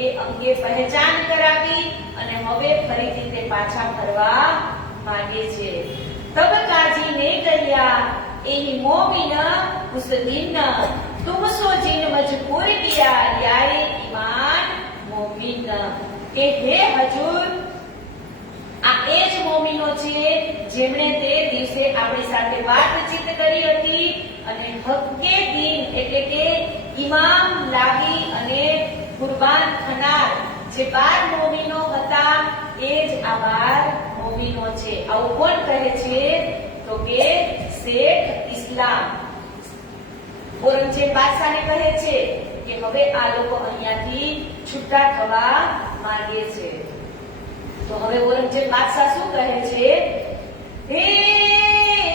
એ અંગે પહેચાન કરાવી અને હવે ફરીથી તે પાછા ફરવા માંગે છે. તબ કાજી ને કહ્યા એહી મોમિન ઉસ દિન તુમસો જીન મજબૂર કિયા યારે ઈમાન મોમિન કે હે હજૂર આ એ જ મોમિનો છે જેમણે તે દિવસે આપણી સાથે વાતચીત કરી હતી અને હક્કે દિન એટલે કે ઇમામ લાવી અને કુરબાન થનાર જે 12 મોમિનો હતા એ જ આ 12 મોમિનો છે. આવું કોણ કહે છે? તો કે શેખ ઇસ્લામ ઔરંગઝેબ બાદશાહને કહે છે કે હવે આ લોકો અહીંયાથી છૂટા થવા માંગે છે. તો હવે ઔરંગઝેબ બાદશાહ શું કહે છે? હે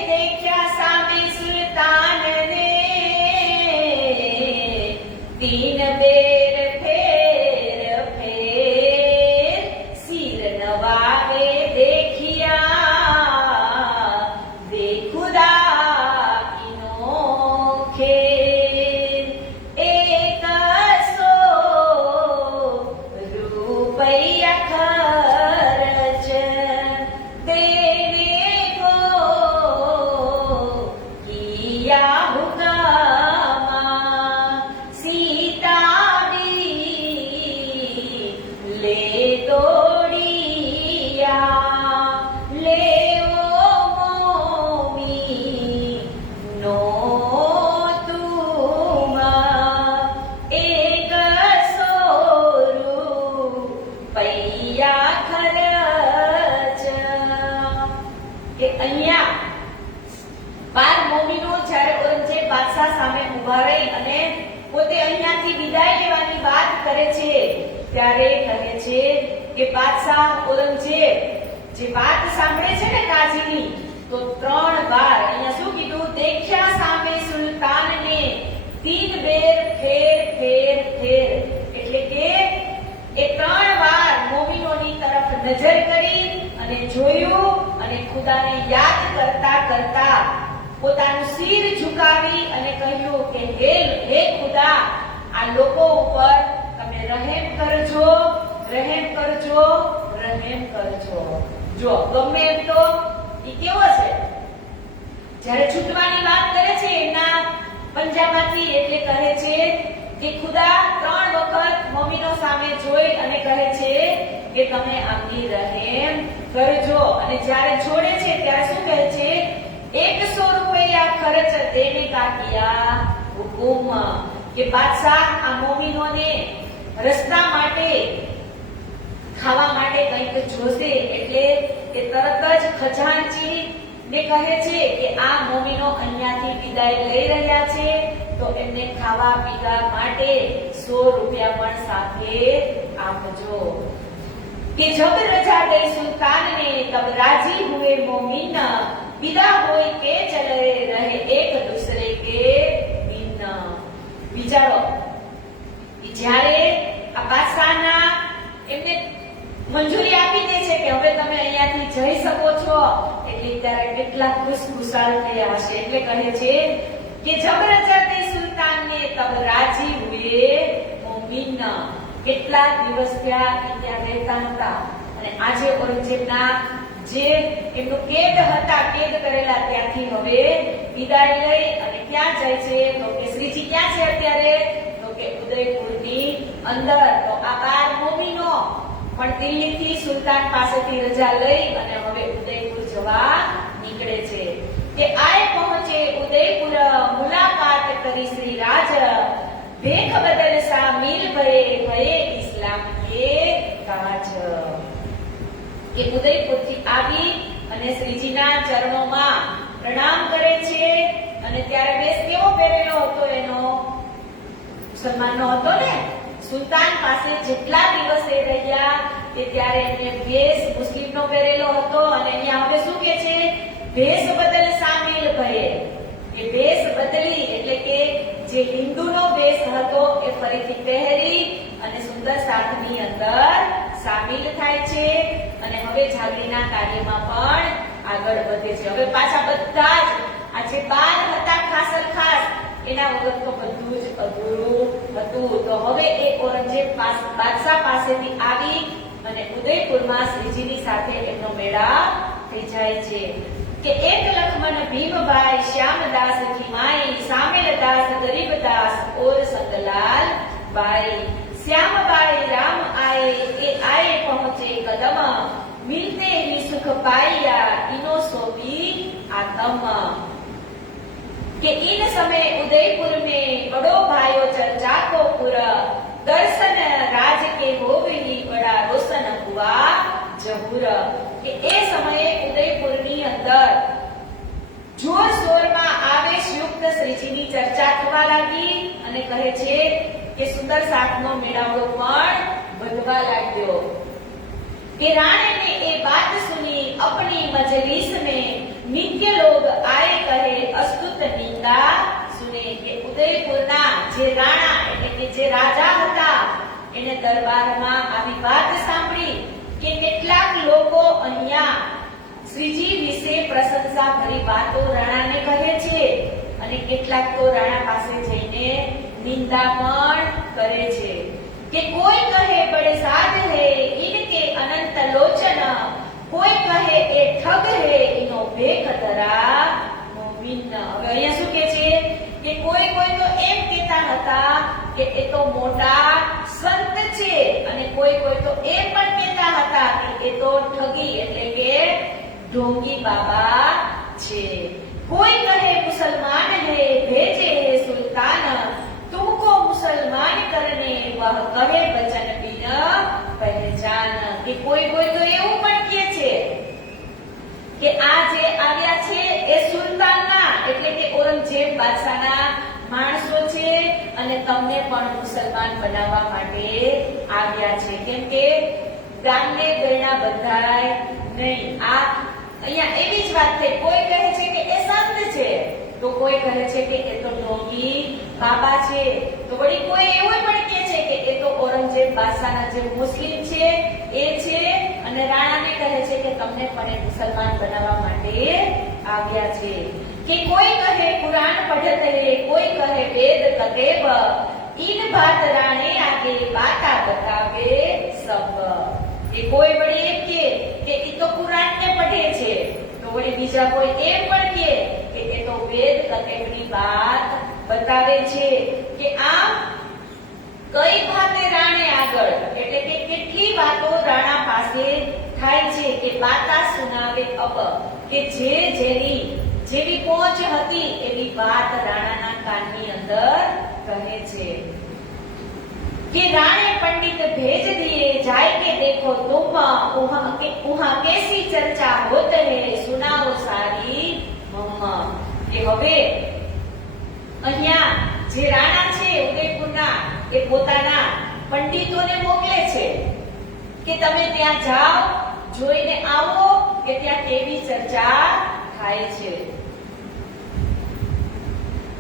દેખ્યા સામે સુલતાનને તીન બેર ફેર ફેર સિર નવાવે દેખિયા દેખુદા કિનો ખેર એક સો રૂપિયા ખર્ચ દેને કો કિયા હુકમા સીતા દી લે તોડિયા લેવો મોમી નો તુમા એક સો રૂપિયા ખર્ચ. કે અહીંયા 12 મોમિનો જ્યારે ઔરંગઝેબ બાદશાહ સામે ઊભા રહી અને પોતે અહીંયાથી વિદાય લેવાની વાત કરે છે ત્યારે કહે છે કે બાદશાહ ઔરંગઝેબ જે વાત સાંભળે છે ને કાજીની તો 3 વાર અહીંયા શું કીધું? દેખ્યા સામે સુલતાનને તીન બેર ફેર ફેર ફેર એટલે કે એ 3 વાર મોમિનોની તરફ નજર કરી અને જોયું અને ખુદાને યાદ કરતા કરતા પોતાનું શિર ઝુકાવી અને કહ્યું કે હે ખુદા આ લોકો ઉપર તમે રહેમ કરજો રહેમ કરજો રહેમ કરજો. જો ગમે એમ તો ઈ કેવો છે જ્યારે છૂટવાની વાત કરે છે એના પંજામાંથી એટલે કહે છે કે ખુદા 3 વખત મોમિનો સામે જોઈ અને કહે છે કે તમે આમની રહેમ કરજો અને જ્યારે છોડે છે ત્યારે શું કહે છે? 100 રૂપિયા ખર્ચ દેને કા કિયા હુકુમ. કે બાદશાહ આ મોમિનોને રસ્તા માટે ખાવા માટે કંઈક જોશે એટલે તે તરત જ ખજાનચી ને કહે છે કે આ મોમિનો અહીંયાથી વિદાય લઈ રહ્યા છે તો એમને ખાવા પીવા માટે 100 રૂપિયા પણ સાથે આપજો. કે જબ રજા ગઈ સુલ્તાન ને તબ રાજી હુએ મોમિન વિદા હોય કે ચલે રહે એક દૂસરે કે બિન. વિચારો જ્યારે આ બાદશાહના એમને મંજૂરી આપી દે છે કે હવે તમે અહીંયાથી જઈ શકો છો એટલે ત્યારે કેટલા ખુશખુશાલ થયા હશે. એટલે કહે છે કે જબ રજા ગઈ સુલ્તાન ને તબ રાજી હુએ મોમિન. કેટલા દિવસ ત્યાં રહેતા હતા અને આજે ઔરંગઝેબના જે એમનો કેદ હતા કેદ કરેલા ત્યાંથી હવે વિદાય લઈ અને ક્યાં જાય છે? તો કે શ્રીજી ક્યાં છે અત્યારે? તો કે ઉદયપુરની અંદર. તો આ 12 મોમિનો પણ દિલ્હીથી સુલતાન પાસેથી રજા લઈ અને હવે ઉદયપુર જવા નીકળે છે. કે આય પહોંચે ઉદયપુર મુલાકાત કરી શ્રી રાજ ભેખ બદલ શામિલ ભયે ઇસ્લામ કે કાજ. કે ઉદયપુરથી આવી અને શ્રીજીના ચરણોમાં પ્રણામ કરે છે અને ત્યારે વેશ કેવો પહેરેલો હતો? એનો મુસલમાનનો હતો ને. સુલતાન પાસે જેટલા દિવસ એ રહ્યા તે ત્યારે એમને વેશ મુસ્લિમનો પહેરેલો હતો અને અહીંયા હવે શું કે છે? વેશ બદલ શામિલ ભયે. કે વેશ બદલી એટલે કે જે હિન્દુનો વેશ હતો એ ફરીથી પહેરી અને સુંદર સાથની અંદર સામેલ થાય છે અને હવે જાગરીના કાર્યમાં પણ આગળ વધે છે. હવે પાછા બધા જ આ જે 12 હતા ખાસ એના વગર તો બધું જ અધૂરું હતું. તો હવે એ ઔરંગઝેબ બાદશાહ પાસેથી આવી અને ઉદયપુરમાં શ્રીજીની સાથે એમનો મેળાપ થઈ જાય છે કે એક લખમન ભીમભાઈ શ્યામદાસ કી માઈ સામેલદાસ ગરીબદાસ ઓર સંગલાલ बाई श्याम बाई राम आए ए आए पहुंचे कदम मिलते ही सुख पाइया इनो सोपी आत्म के इन समय उदयपुर में बड़ो भाइयों चर्चा को पूरा दर्शन राज के हो भी बड़ा रोशन हुआ जहूर के ए समय उदयपुर ની અંદર જોર શોરમાં આવેશયુક્ત શ્રીજીની ચર્ચા થવા લાગી અને કહે છે કે સુંદર સાતનો મેળાવડો પણ વધવા લાગ્યો કે राणे ने ये बात सुनी अपनी मजलिस में नित्य लोग आए कहे अस्तुत निंदा सुने के उदयपुरना जे राणा એટલે કે જે રાજા હતા એને દરબારમાં આવી વાત સાંભળી કે કેટલાક લોકો અહીંયા શ્રીજી વિશે પ્રશંસા ભરી વાતો રાણાને કહે છે અને કેટલાક તો રાણા પાસે જઈને निंदा पण करे छे के कोई कहे बड़े साध है इनके अनंत लोचन कोई कहे ए ठग है इनो भेख धरा मोमिन હવે અહીંયા શું કહે છે કે કોઈ તો એમ કહેતા હતા કે એ તો મોટા સંત છે અને કોઈ તો એમ પણ કહેતા હતા કે એ તો ઠગી એટલે કે ઢોંગી બાબા છે કોઈ કહે મુસલमान है भेजे है सुल्तान तुमको मुसलमान करने वह कहे वचन बिना पहचान કે કોઈ તો એવું પણ કહે છે કે આ જે આવ્યા છે એ સુલતાનના એટલે કે ઔરંગઝેબ બાદશાહના માણસો છે અને તમને પણ મુસલમાન બનાવવા માટે આવ્યા છે કેમ કે ગામને ગયણા બધાય નહીં. આ અહીંયા એવી જ વાત થઈ કોઈ કહે છે કે એ સંત છે તો કોઈ કહે છે કે એ તો ઢોંગી બાબા છે તો વળી કોઈ એવું પણ કહે છે કે એ તો ઔરંગઝેબ બાદશાહના જે મુસ્લિમ છે એ છે અને રાણાને કહે છે કે તમને પણ એ મુસલમાન બનાવવા માટે આવ્યા છે કે કોઈ કહે કુરાન પઢત હે કોઈ કહે વેદ કતેબ इन बात राणे आगे बाता बतावे सब કે કોઈ વળી એમ કે ઈ તો કુરાનને પઢે છે તો વળી બીજા કોઈ એમ પણ કે એ તો વેદ કતેબની વાત બતાવે છે કે આમ કઈ વાતે રાણે આગળ એટલે કે કેટલી વાતો રાણા પાસે થાય છે કે બાતા સુનાવે અબ કે જે જેવી પહોંચ હતી એવી વાત રાણાના કાનની અંદર કહે છે कि राणे पंडित भेज दिए जाए के देखो तुम वहां कैसी चर्चा होत है सुनाओ सारी मम्मा કે હવે અહીંયા જે રાણા છે ઉદયપુરના એ પોતાના પંડિતોને મોકલે છે કે તમે ત્યાં જાઓ જોઈને આવો કે ત્યાં કેવી ચર્ચા થાય છે.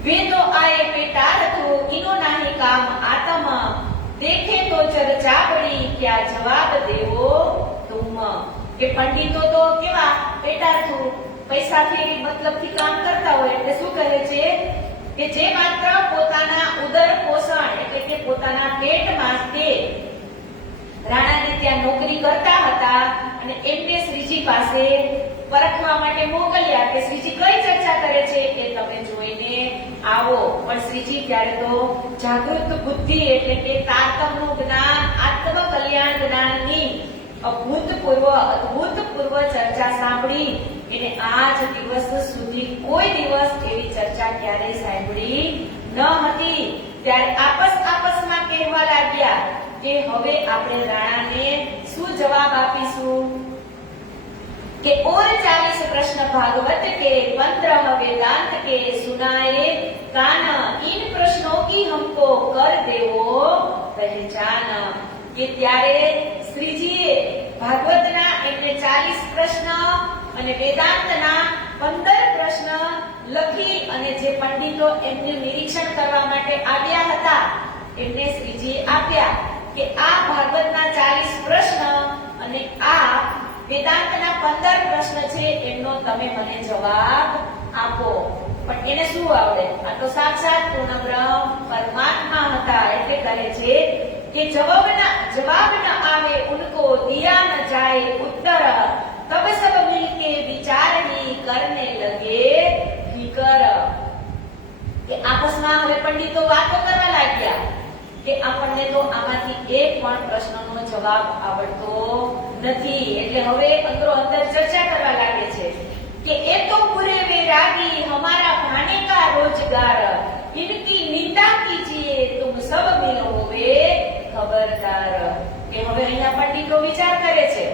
वे तो आए बेटा रखो इनो नाही काम आत्मा देखे तो चर्चा बड़ी क्या जवाब देवो तुम के पंडितो तो केवा बेटा थू पैसा થી મતલબ થી કામ કરતા હોય એટલે શું કરે છે કે જે માત્ર પોતાના ઉદર પોષણ એટલે કે પોતાના પેટ માટે રાણાને ત્યાં નોકરી કરતા હતા અને એમને શ્રીજી પાસે પરખવા માટે મોકલ્યા કે શ્રીજી કઈ ચર્ચા કરે છે એ તમે જોઈને આવો. પણ શ્રીજી ત્યારે તો જાગૃત બુદ્ધિ એટલે કે તારતમનું જ્ઞાન આત્મકલ્યાણ જ્ઞાનની અભૂતપૂર્વ ચર્ચા સાંભળી એને આજ દિવસ સુધી કોઈ દિવસ એવી ચર્ચા ક્યારેય સાંભળી ન હતી. ત્યારે આપસમાં કહેવા લાગ્યા કે હવે આપણે રાણાને શું જવાબ આપીશું કે और 40 प्रश्न भागवत के 15 वेदांत के सुनाए कान इन प्रश्नों की हमको कर देवो पहचान કે ત્યારે શ્રીજીએ ભાગવતના એમને 40 પ્રશ્ન અને વેદાંતના 15 પ્રશ્ન લખી અને જે પંડિતો એમનું નિરીક્ષણ કરવા માટે આવ્યા હતા એમને શ્રીજીએ આપ્યા કે આ ભાગવતના 40 પ્રશ્ન અને આ વેદાંતના 15 પ્રશ્ન પ્રશ્ન છે એમનો તમે મને જવાબ આપો. પણ એને શું આવડે? આ તો સાક્ષાત પૂર્ણ બ્રહ્મ પરમાત્મા હતા એટલે કહે છે કે જવાબ ન આવે ઉनको दिया न जाए उत्तर तब सब मिलके विचार ही करने लगे फिकर. કે આપસમાં હવે પંડિતો વાતો કરવા લાગ્યા કે આપણને તો આમાંથી એક પણ પ્રશ્નનો જવાબ આવડતો નથી. એટલે હવે અંદરો અંદર ચર્ચા કરવા લાગે છે કે એ તો પૂરે વૈરાગી हमारा खाने का रोजगार इनकी निंदा कीजिए तुम सब मिलो वे खबरदार. કે હવે અહીંયા પંડિતો વિચાર કરે છે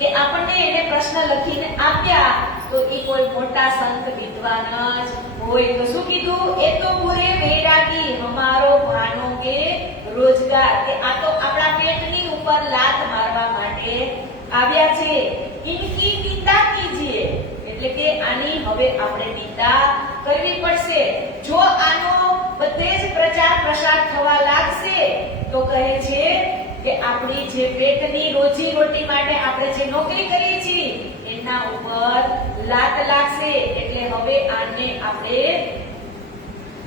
કે આપણને એને પ્રશ્ન લખીને આપ્યા તો એ કોઈ મોટા સંત વિદ્વાન જ હોય તો શું કીધું? એ તો પૂરે વૈરાગી હમારો ભાનો કે રોજગાર. કે આ તો આપણા પેટની ઉપર લાત મારવા માટે આવ્યા છે. ઇનકી નિંદા કીજીએ એટલે કે આની હવે આપણે નિંદા કરવી પડશે. જો આનો બધે જ પ્રચાર પ્રસાર થવા લાગશે તો કહે છે કે આપણી જે પેટની રોજી રોટી માટે આપણે જે નોકરી કરીએ છીએ એના ઉપર લાત લાગશે. એટલે હવે આને આપણે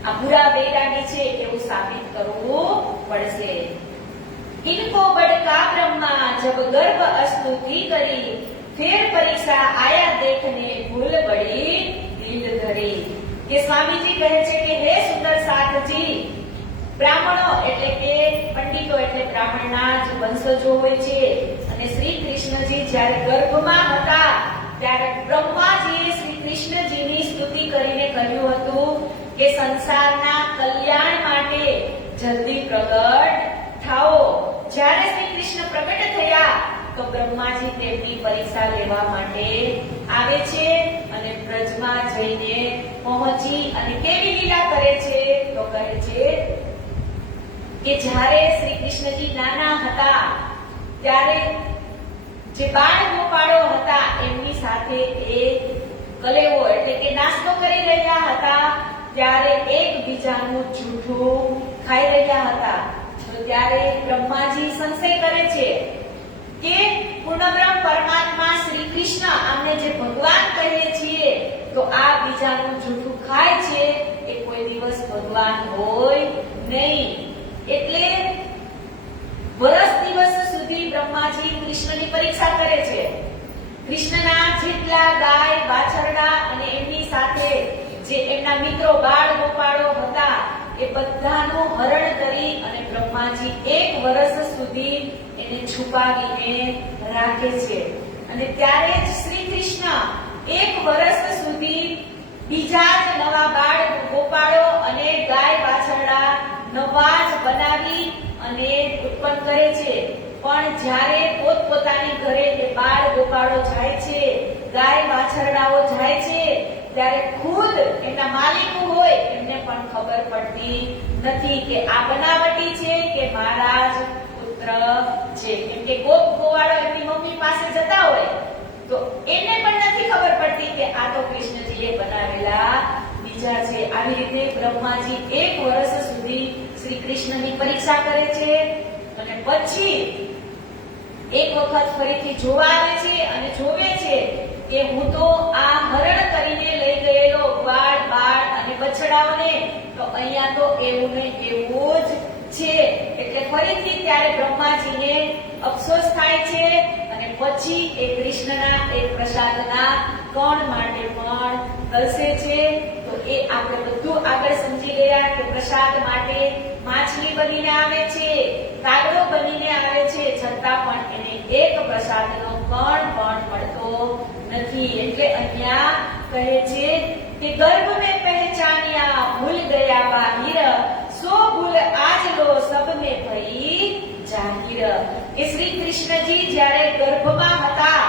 આ પૂરા વૈરાગી છે એવું સાબિત કરવું પડશે. इनको बड़का ब्रह्मा जब गर्भ स्तुति करी फिर परीक्षा आया देखने भूल बड़ी दिल धरी. કે સ્વામીજી કહે છે કે હે સુંદર સાધજી, બ્રાહ્મણો એટલે કે પંડિતો એટલે બ્રાહ્મણના જ વંશજો હોય છે અને શ્રી કૃષ્ણજી જ્યારે ગર્ભમાં હતા ત્યારે બ્રહ્માજીએ શ્રી કૃષ્ણજીની સ્તુતિ કરીને કહ્યું હતું કે સંસારના કલ્યાણ માટે જલ્દી પ્રગટ થાઓ. જ્યારે શ્રી કૃષ્ણ પ્રગટ થયા તો બ્રહ્માજી તેમની પરીક્ષા લેવા માટે આવે છે અને બ્રજમાં જઈને પહોંચી અને કેવી લીલા કરે છે તો કહે છે કે જ્યારે શ્રી કૃષ્ણજી નાના હતા ત્યારે જે બાળ ગોપાળો હતા એમની સાથે એક કલેવો એટલે કે નાસ્તો કરી રહ્યા હતા ત્યારે એકબીજાનું જૂઠું ખાઈ રહ્યા હતા. તો ત્યારે બ્રહ્માજી સંશય કરે છે કે પૂર્ણબ્રહ્મ પરમાત્મા શ્રી કૃષ્ણ આમને જે ભગવાન કહીએ છીએ તો આ બીજાનું જૂઠું ખાય છે એ કોઈ દિવસ ભગવાન હોય નહીં. એટલે વર્ષ દિવસ સુધી બ્રહ્માજી કૃષ્ણની પરીક્ષા કરે છે. કૃષ્ણના જેટલા ગાય વાછરડા અને એમની સાથે જે એમના મિત્રો બાળ ગોપાળો હતા એ બધાનું હરણ કરી અને બ્રહ્માજી એક વર્ષ સુધી એને છુપાવીને રાખે છે. અને ત્યારે જ શ્રી કૃષ્ણ એક વર્ષ સુધી બીજા જ નવા બાળ ગોપાળો અને ગાય વાછરડા નવા જ બનાવી અને ઉત્પન્ન કરે છે. પણ જ્યારે પોતપોતાની ઘરે એ બાળ ગોપાળો જાય છે, ગાય વાછરડાઓ જાય છે ત્યારે ખુદ એમના માલિકો હોય એમને પણ ખબર પડતી નથી કે આ બનાવટી છે કે મારા જ પુત્ર છે. કેમ કે ગોપ ગોવાળો એમની મમ્મી પાસે જતા હોય તો એને પણ નથી ખબર પડતી કે આ તો કૃષ્ણજીએ બનાવેલા બીજા છે. આવી રીતે બ્રહ્માજી એક વર્ષ સુધી શ્રી કૃષ્ણની પરીક્ષા કરે છે અને પછી એક વખત ફરીથી જોવા આવે છે અને જોવે છે કે હું તો આ હરણ કરીને લઈ ગયેલો બાળ અને બછડાઓને તો અહીંયા તો એવું ને એવું જ છે. એટલે ફરીથી ત્યારે બ્રહ્માજીને અફસોસ થાય છે અને પછી એ કૃષ્ણના એ પ્રસાદના કણ માટે પણ તરસે છે. તો એ આપણે બધું આગળ સમજી ગયા કે પ્રસાદ માટે માછલી બનીને આવે છે, કાગડો બનીને આવે છે, છતાં પણ એને એક પ્રસાદનો કણ પણ મળતો નથી. એટલે અહીંયા કહે છે કે ગર્ભ में पहचानिया भूल गया बाहिर सो भूल आज लो सब में भई जाहिर. કે શ્રી કૃષ્ણજી જ્યારે ગર્ભમાં હતા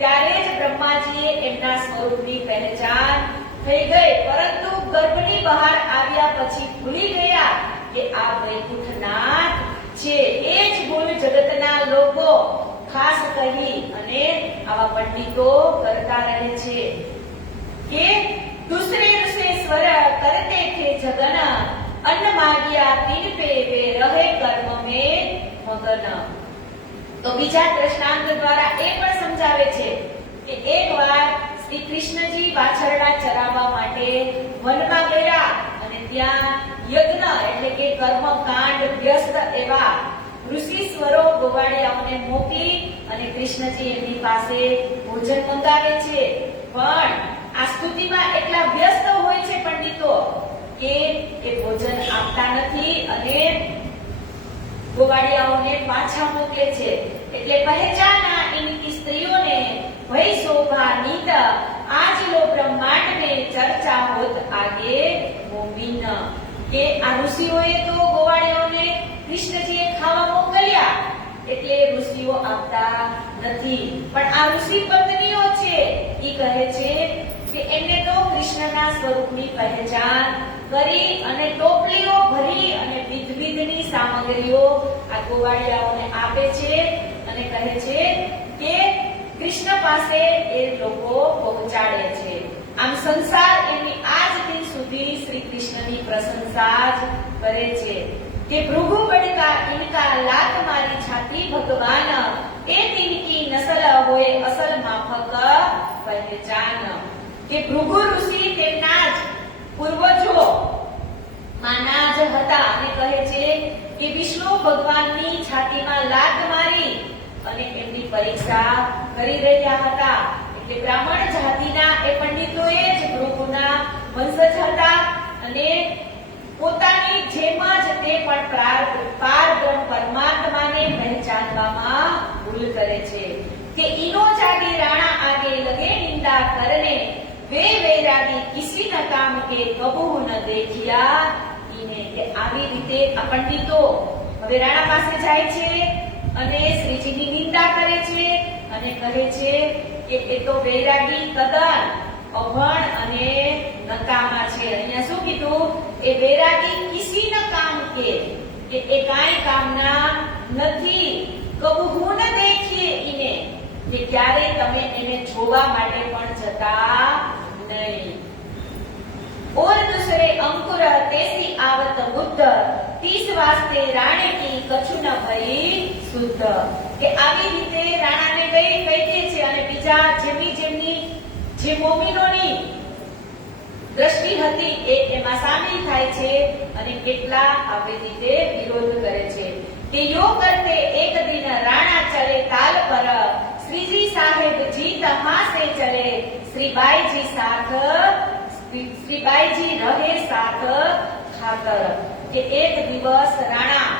ત્યારે જ બ્રહ્માજીએ એમના સ્વરૂપની પહેચાન થઈ ગઈ, પરંતુ ગર્ભની બહાર આવ્યા પછી ભૂલી ગયા કે આ વૈકુંઠનાથ છે. એ જ ભૂલ જગતના લોકો ખાસ કહી અને આવા પંડિતો કરતા રહે છે કે दूसरे से स्वर करते थे जगन अन्न मागिया तीन पे वे रहे कर्म में मगन. તો બીજા દ્રષ્ટાંત દ્વારા એ પણ સમજાવે છે લેવા ઋષિશ્વરો ગોવાળિયાઓને મોકલી અને કૃષ્ણજી એમની પાસે ભોજન મંગાવે છે, પણ આ સ્તુતિમાં એટલા વ્યસ્ત હોય છે પંડિતો કે એ ભોજન આપતા નથી અને ગોવાળિયાઓને પાછા મોકલે છે। એટલે પહેચાના ઇનકી સ્ત્રીઓને ભય શોભા નીત આજ લો બ્રહ્માંડ में चर्चा होत आगे मोमिन કે આ ઋષિઓએ તો ગોવાળિયાઓને કૃષ્ણજીએ ખાવા મોકલ્યા એટલે ઋષિઓ આપતા નથી, પણ આ ઋષિ પત્નીઓ છે ઈ કહે છે કે એમને તો કૃષ્ણના સ્વરૂપની પહેચાન કરી અને ટોપલીઓ ભરી અને વિધવિધની સામગ્રીઓ આ ગોવાળિયાઓને આપે છે અને કહે છે કે કૃષ્ણ પાસે એ લોકો પહોંચાડે છે। આમ સંસાર એમની આજ દિન સુધી શ્રી કૃષ્ણની પ્રશંસા જ કરે છે કે ભૃગુ બડકા ઇનકા લાત મારી છાતી ભગવાન એ તિનકી નસલ હોય અસલ માફક પહેચાન કે ભૃગુ ઋષિ તેમના જ પૂર્વજો માના જ હતા અને કહે છે કે વિષ્ણુ ભગવાનની છાતીમાં લાત મારી અને એમની પરીક્ષા કરી રહ્યા હતા। એટલે બ્રાહ્મણ જાતિના એ પંડિતોએ જ ભૃગુના વંશજ હતા અને પોતાની જેમ જ તે પણ પારબ્રહ્મ પરમાત્માને પહેચાનવામાં ભૂલ કરે છે કે ઈનો જાગે રાણા આગે લગે નિંદા કરને વે વૈરાગી કિસી ન કામ કે કબૂ ન દેખિયા ઈને કે આવી રીતે આ પંડિતો હવે રાણા પાસે જાય છે અને શ્રીજીની નિંદા કરે છે અને કહે છે કે એ તો વૈરાગી કદન અભણ અને નકામા છે। અહીંયા શું કીધું એ વૈરાગી કિસી ન કામ કે એ કાંઈ કામના નથી, કબૂ ન દેખીએ ઈને કે ક્યારે તમે એને જોવા માટે પણ જતા નહીં। और दूसरे अंकुर तेसी आवत बुद्ध 30 वास्ते राणे की कछु न भई शुद्ध કે આવી રીતે રાણાને કહી દે છે અને બીજા જેમની જે મોમિનોની દ્રષ્ટિ હતી એ એમાં સામેલ થાય છે અને કેટલા આવી રીતે વિરોધ કરે છે કે યો કરતે એક દિન રાણા ચલે તાલ પર શ્રીજી સાહેબ જી તહા સે ચલે શ્રીબાઈજી સાથ શ્રીબાઈજી રહે સાથ ખાતર કે એક દિવસ રાણા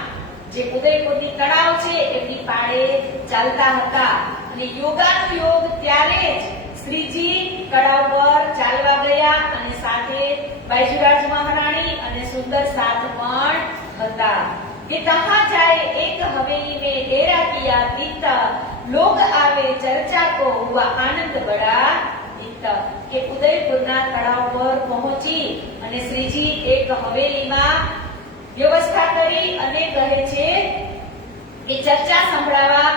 જે ઉદયપુરની તળાવ છે એમની પાળે ચાલતા હતા અને યોગાનો યોગ ત્યારે જ શ્રીજી તળાવ પર ચાલવા ગયા અને સાથે બાઈજીરાજ મહારાણી અને સુંદર સાથ પણ હતા કે તહા જાય એક હવેલી में डेरा किया बीता लोग आवे चर्चा को हुआ आनंद बड़ा કે ઉદયપુરના તળાવ પર પહોંચી અને શ્રીજી એક હવેલીમાં વ્યવસ્થા કરી અને કહે છે કે ચર્ચા સંભળાવા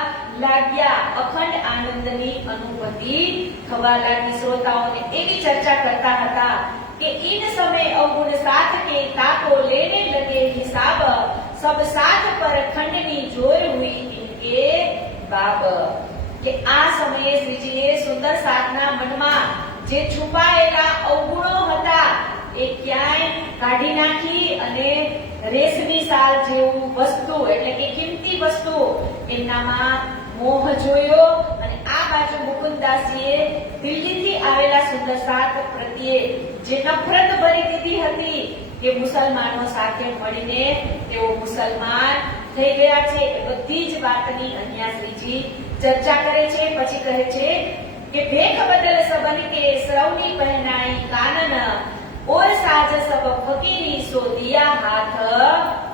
લાગ્યા। અખંડ આનંદની અનુભૂતિ થવા લાગી। શ્રોતાઓને એવી ચર્ચા કરતા હતા કે इन समय अवगुण साथ के ताको लेने लगे हिसाब सब साथ पर खंडनी जोर हुई इनके बाब કે આ સમયે શ્રીજીએ સુંદર સાધના મનમાં જે છુપાયેલા અવગુણો હતા એ ક્યાંય કાઢી નાખી અને રેશમી સાલ જેવું વસ્તુ એટલે કે કિંમતી વસ્તુ એમનામાં મોહ જોયો અને આ બાજુ મુકુંદાસજીએ દિલ્હીથી આવેલા સુંદર સાથ પ્રત્યે જે નફરત ભરી દીધી હતી કે મુસલમાનો સાથે મળીને તેઓ મુસલમાન થઈ ગયા છે એ બધી જ વાતની અહીંયા શ્રીજી ચર્ચા કરે છે। પછી કહે છે કે ભેખ બદલ સબન કે શ્રવની પહેનાઈ કાનન और साज सब फकीरी सो दिया हाथ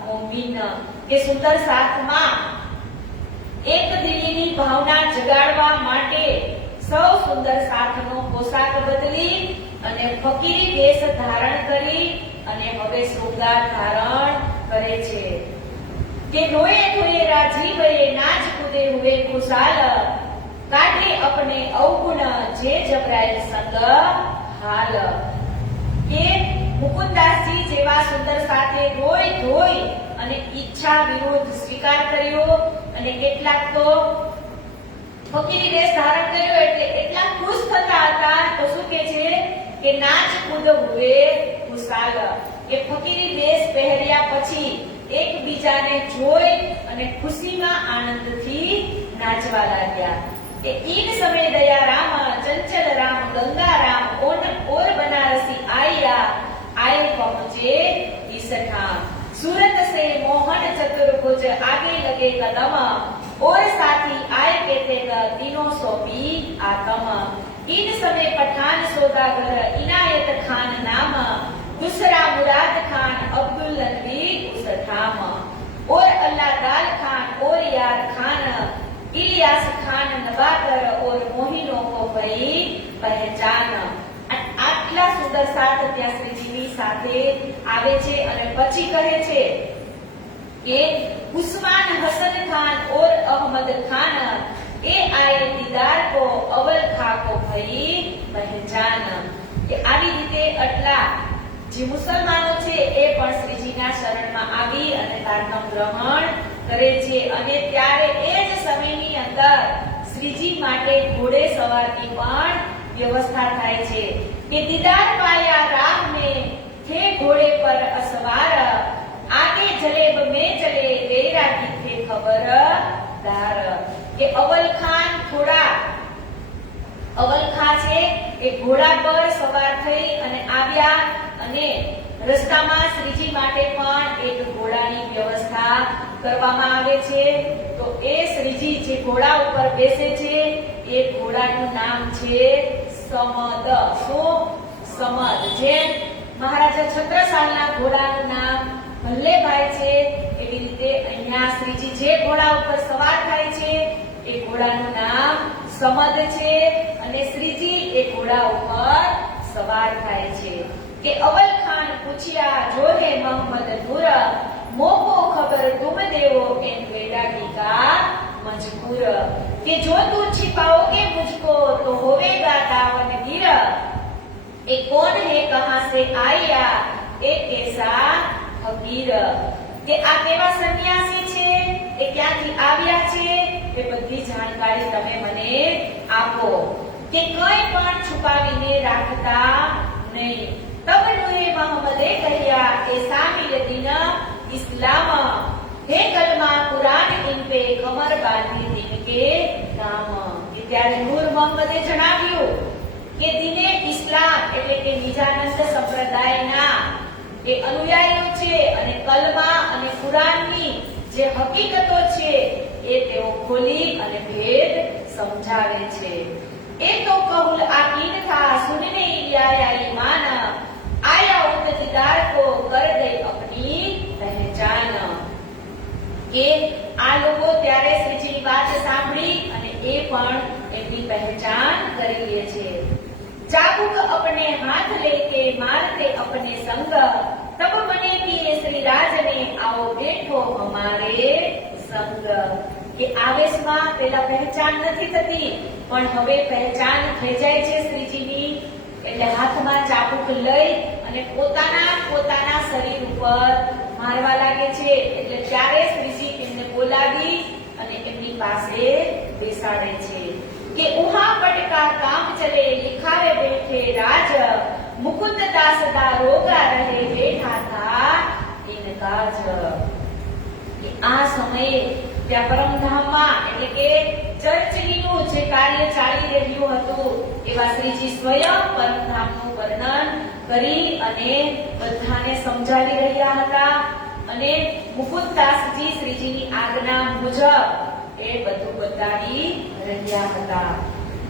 मोमिन કે સુંદર સાથમાં એક દિલીની ભાવના જગાડવા માટે સૌ સુંદર સાથનો પોશાક બદલી અને ફકીરી વેશ ધારણ કરી અને હવે શૃંગાર ધારણ કરે છે કે રોए हुए राजीव ये नाच कूदे हुए खुशाल काटे अपने अवगुण जे जबराइल संग हाल કે મુકુંદાસજી જેવા સુંદર સાથે રોઈ ધોઈ અને ઈચ્છા વિરુદ્ધ સ્વીકાર કર્યો અને કેટલાક તો ફકીરી વેશ ધારણ કર્યો એટલે એટલા ખુશ થતા હતા તો શું કે છે કે નાચ કૂદ હુએ ખુશાલ કે ફકીરી વેશ પહેર્યા પછી એકબીજાને જોઈ અને ખુશીમાં આનંદથી નાચવા લાગ્યા કે इन समय दया राम चंचल राम गंगा राम और बनारसी आया आए पहुंचे इस ठाम सूरत से मोहन चतुर्भुज आगे लगे कदम और साथी आए कहते तीनों सौंपी आतम इन समय पठान सौदागर इनायत खान नाम दूसरा मुराद खान अब्दुल नबी उस ठाम और अल्लाह खान और यार खान इलियास खान नवाकर और मोहिनो को भई पहचान આટલા સુંદર સાથ ત્યાં શ્રીજીની સાથે આવે છે અને પછી કહે છે કે ઉસ્માન હસન ખાન और अहमद खान એ આए दीदार को अवल खा को भई पहचान કે આવી રીતે આટલા જે મુસલમાનો છે એ પણ શ્રીજીના શરણમાં આવી અને તારતમ ગ્રહણ કરે છે અને ત્યારે એ જ સમયની અંદર શ્રીજી માટે ઘોડે સવારની પણ વ્યવસ્થા થાય છે કે દીદાર પાયા રામ ને थे घोड़े पर असवार आगे जलेब में चले वेरा थे खबरदार કે અવલ ખાન છે એ ઘોડા પર સવાર થઈ અને આવ્યા અને રસ્તામાં શ્રીજી માટે પણ એક ઘોડાની વ્યવસ્થા કરવામાં આવે છે તો એ શ્રીજી જે ઘોડા ઉપર બેસે છે એ ઘોડાનું નામ છે સમદ સમદ જે મહારાજા છત્રસાલના ઘોડાનું નામ ભલ્લેભાઈ છે એવી રીતે અહીંયા શ્રીજી જે ઘોડા ઉપર સવાર થાય છે એ ઘોડાનું નામ સમદ છે અને શ્રીજી એ ઘોડા ઉપર સવાર થાય છે કે અવલ ખાન પૂછ્યા જોહે મોહમ્મદ નૂર મોકો ખબર तुम देवो एन वेडागी का मजबूर कि जो तू छिपाओगे मुझको तो होवेगा दावनगीर ए कौन है कहां से आया ए कैसा फकीर કે આ કેવા સન્યાસી છે એ ક્યાંથી આવ્યા છે એ બધી જાણકારી તમે મને આપો કે કંઈ પણ છુપાવીને રાખતા નહીં તબ નૂરે મોહમ્મદે કહ્યા એ શામિલ દિન इस्लाम हे कलमा कुरान इन पे कमर बांधी दिन के नाम કે ત્યારે નૂર મોહમ્મદે જણાવ્યું કે દિને ઇસ્લામ એટલે કે નિજાનંદ સંપ્રદાયના એ અનુયાયીઓ છે અને કલમા અને કુરાનની જે હકીકતો છે એ તેઓ ખોલી અને ભેદ સમજાવે છે એ તો કૌલ આકીન था सुनने आया ईमान आया उन दीदार को कर दे अपनी पहचान કે આ લોકો ત્યારે શ્રીજીની વાત સાંભળી અને એ પણ એમની પહેચાન કરી લે છે ચાબુક अपने हाथ लेके मारते अपने संग तब बने कि श्री राज ने आओ बैठो हमारे संग કે આવેશમાં પેલા પહેચાન નથી થતી પણ હવે પહેચાન થઈ જાય છે શ્રીજીની એટલે હાથમાં ચાબુક લઈ અને પોતાના શરીર ઉપર મારવા લાગે છે એટલે ત્યારે શ્રીજી એમને બોલાવી અને એમની પાસે બેસાડે છે કે ઉહા પટકા કામ ચલે लिखावे बैठे राज मुकुंद दास दा रोगा रहे बैठा था इनकाज કે આ સમયે ત્યાં પરમધામમાં એટલે કે ચર્ચલીનું જે કાર્ય ચાલી રહ્યું હતું એવા શ્રીજી સ્વયં પરમધામનું વર્ણન કરી અને બધાને સમજાવી રહ્યા હતા અને મુકુંદદાસજી શ્રીજીની આજ્ઞા મુજબ એ બધું બતાવી રહ્યા હતા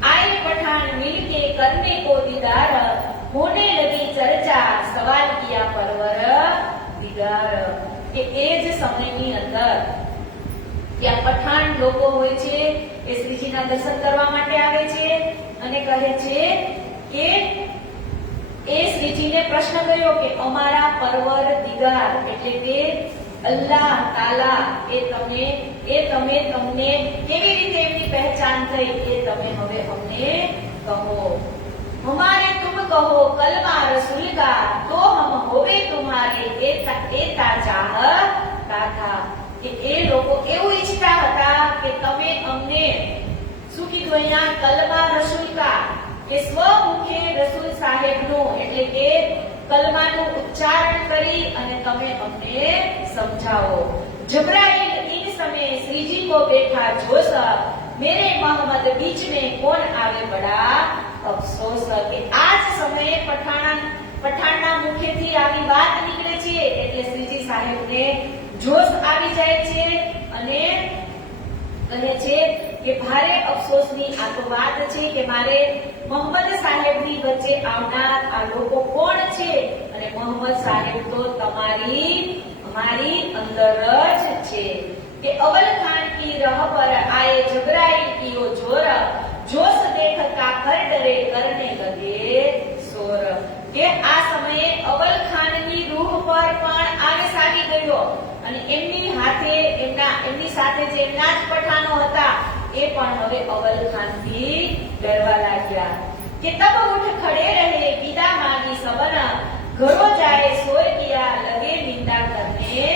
आए पठान मिलके करने को दीदार होने लगी चर्चा सवाल किया परवर दीदार કે એ જ સમયની અંદર ત્યાં પઠાણ લોકો હોય છે એ શ્રીજીના દર્શન કરવા માટે આવે છે અને કહે છે કે એ શ્રીજીને પ્રશ્ન કર્યો કે અમારા પરવર દિગાર એટલે કે અલ્લાહ તાલા તમને કેવી રીતે એમની પહેચાન થઈ એ તમે હવે અમને કહો हमारे तुम कहो कलमा रसूल का तो हम होवे तुम्हारे एता चाहता था કે એ લોકો એવું ઈચ્છતા હતા કે તમે અમને શું કીધું અહીંયા કલમા રસૂલ કા કે સ્વમુખે રસૂલ સાહેબનું એટલે કે કલમાનું ઉચ્ચારણ કરી અને તમે અમને સમજાવો. જબરાઈલ इन समय श्री जी को देखा जोश, मेरे मोहम्मद बीच में कौन आवे बड़ा अफसोस. કે આ જ સમયે પઠાણના મુખેથી આવી વાત નીકળે છે એટલે શ્રીજી સાહેબને જોશ આવી જાય છે અને કહે છે કે ભારે અફસોસની આ તો વાત છે કે મારે મોહમ્મદ સાહેબની વચ્ચે આવનાર આ લોકો કોણ છે અને મોહમ્મદ સાહેબ તો અમારી અંદર જ છે. કે અવલ ખાન કી રહ પર આયે જબરાઈલ કીઓ જોર, જોશ દેખતા કર ડરે કરને લગે સોર. કે આ સમયે અવલ ખાનની રૂહ પર પણ આવેશ આવી ગયો અને એમની સાથે જે એમના જ પઠાણો હતા એ પણ હવે અવલ ખાનથી ડરવા લાગ્યા. કે તબ ઉઠ ખડે રહે વિદા માંગી સબન, ઘરો જાય સોય કિયા લગે નિંદા કરને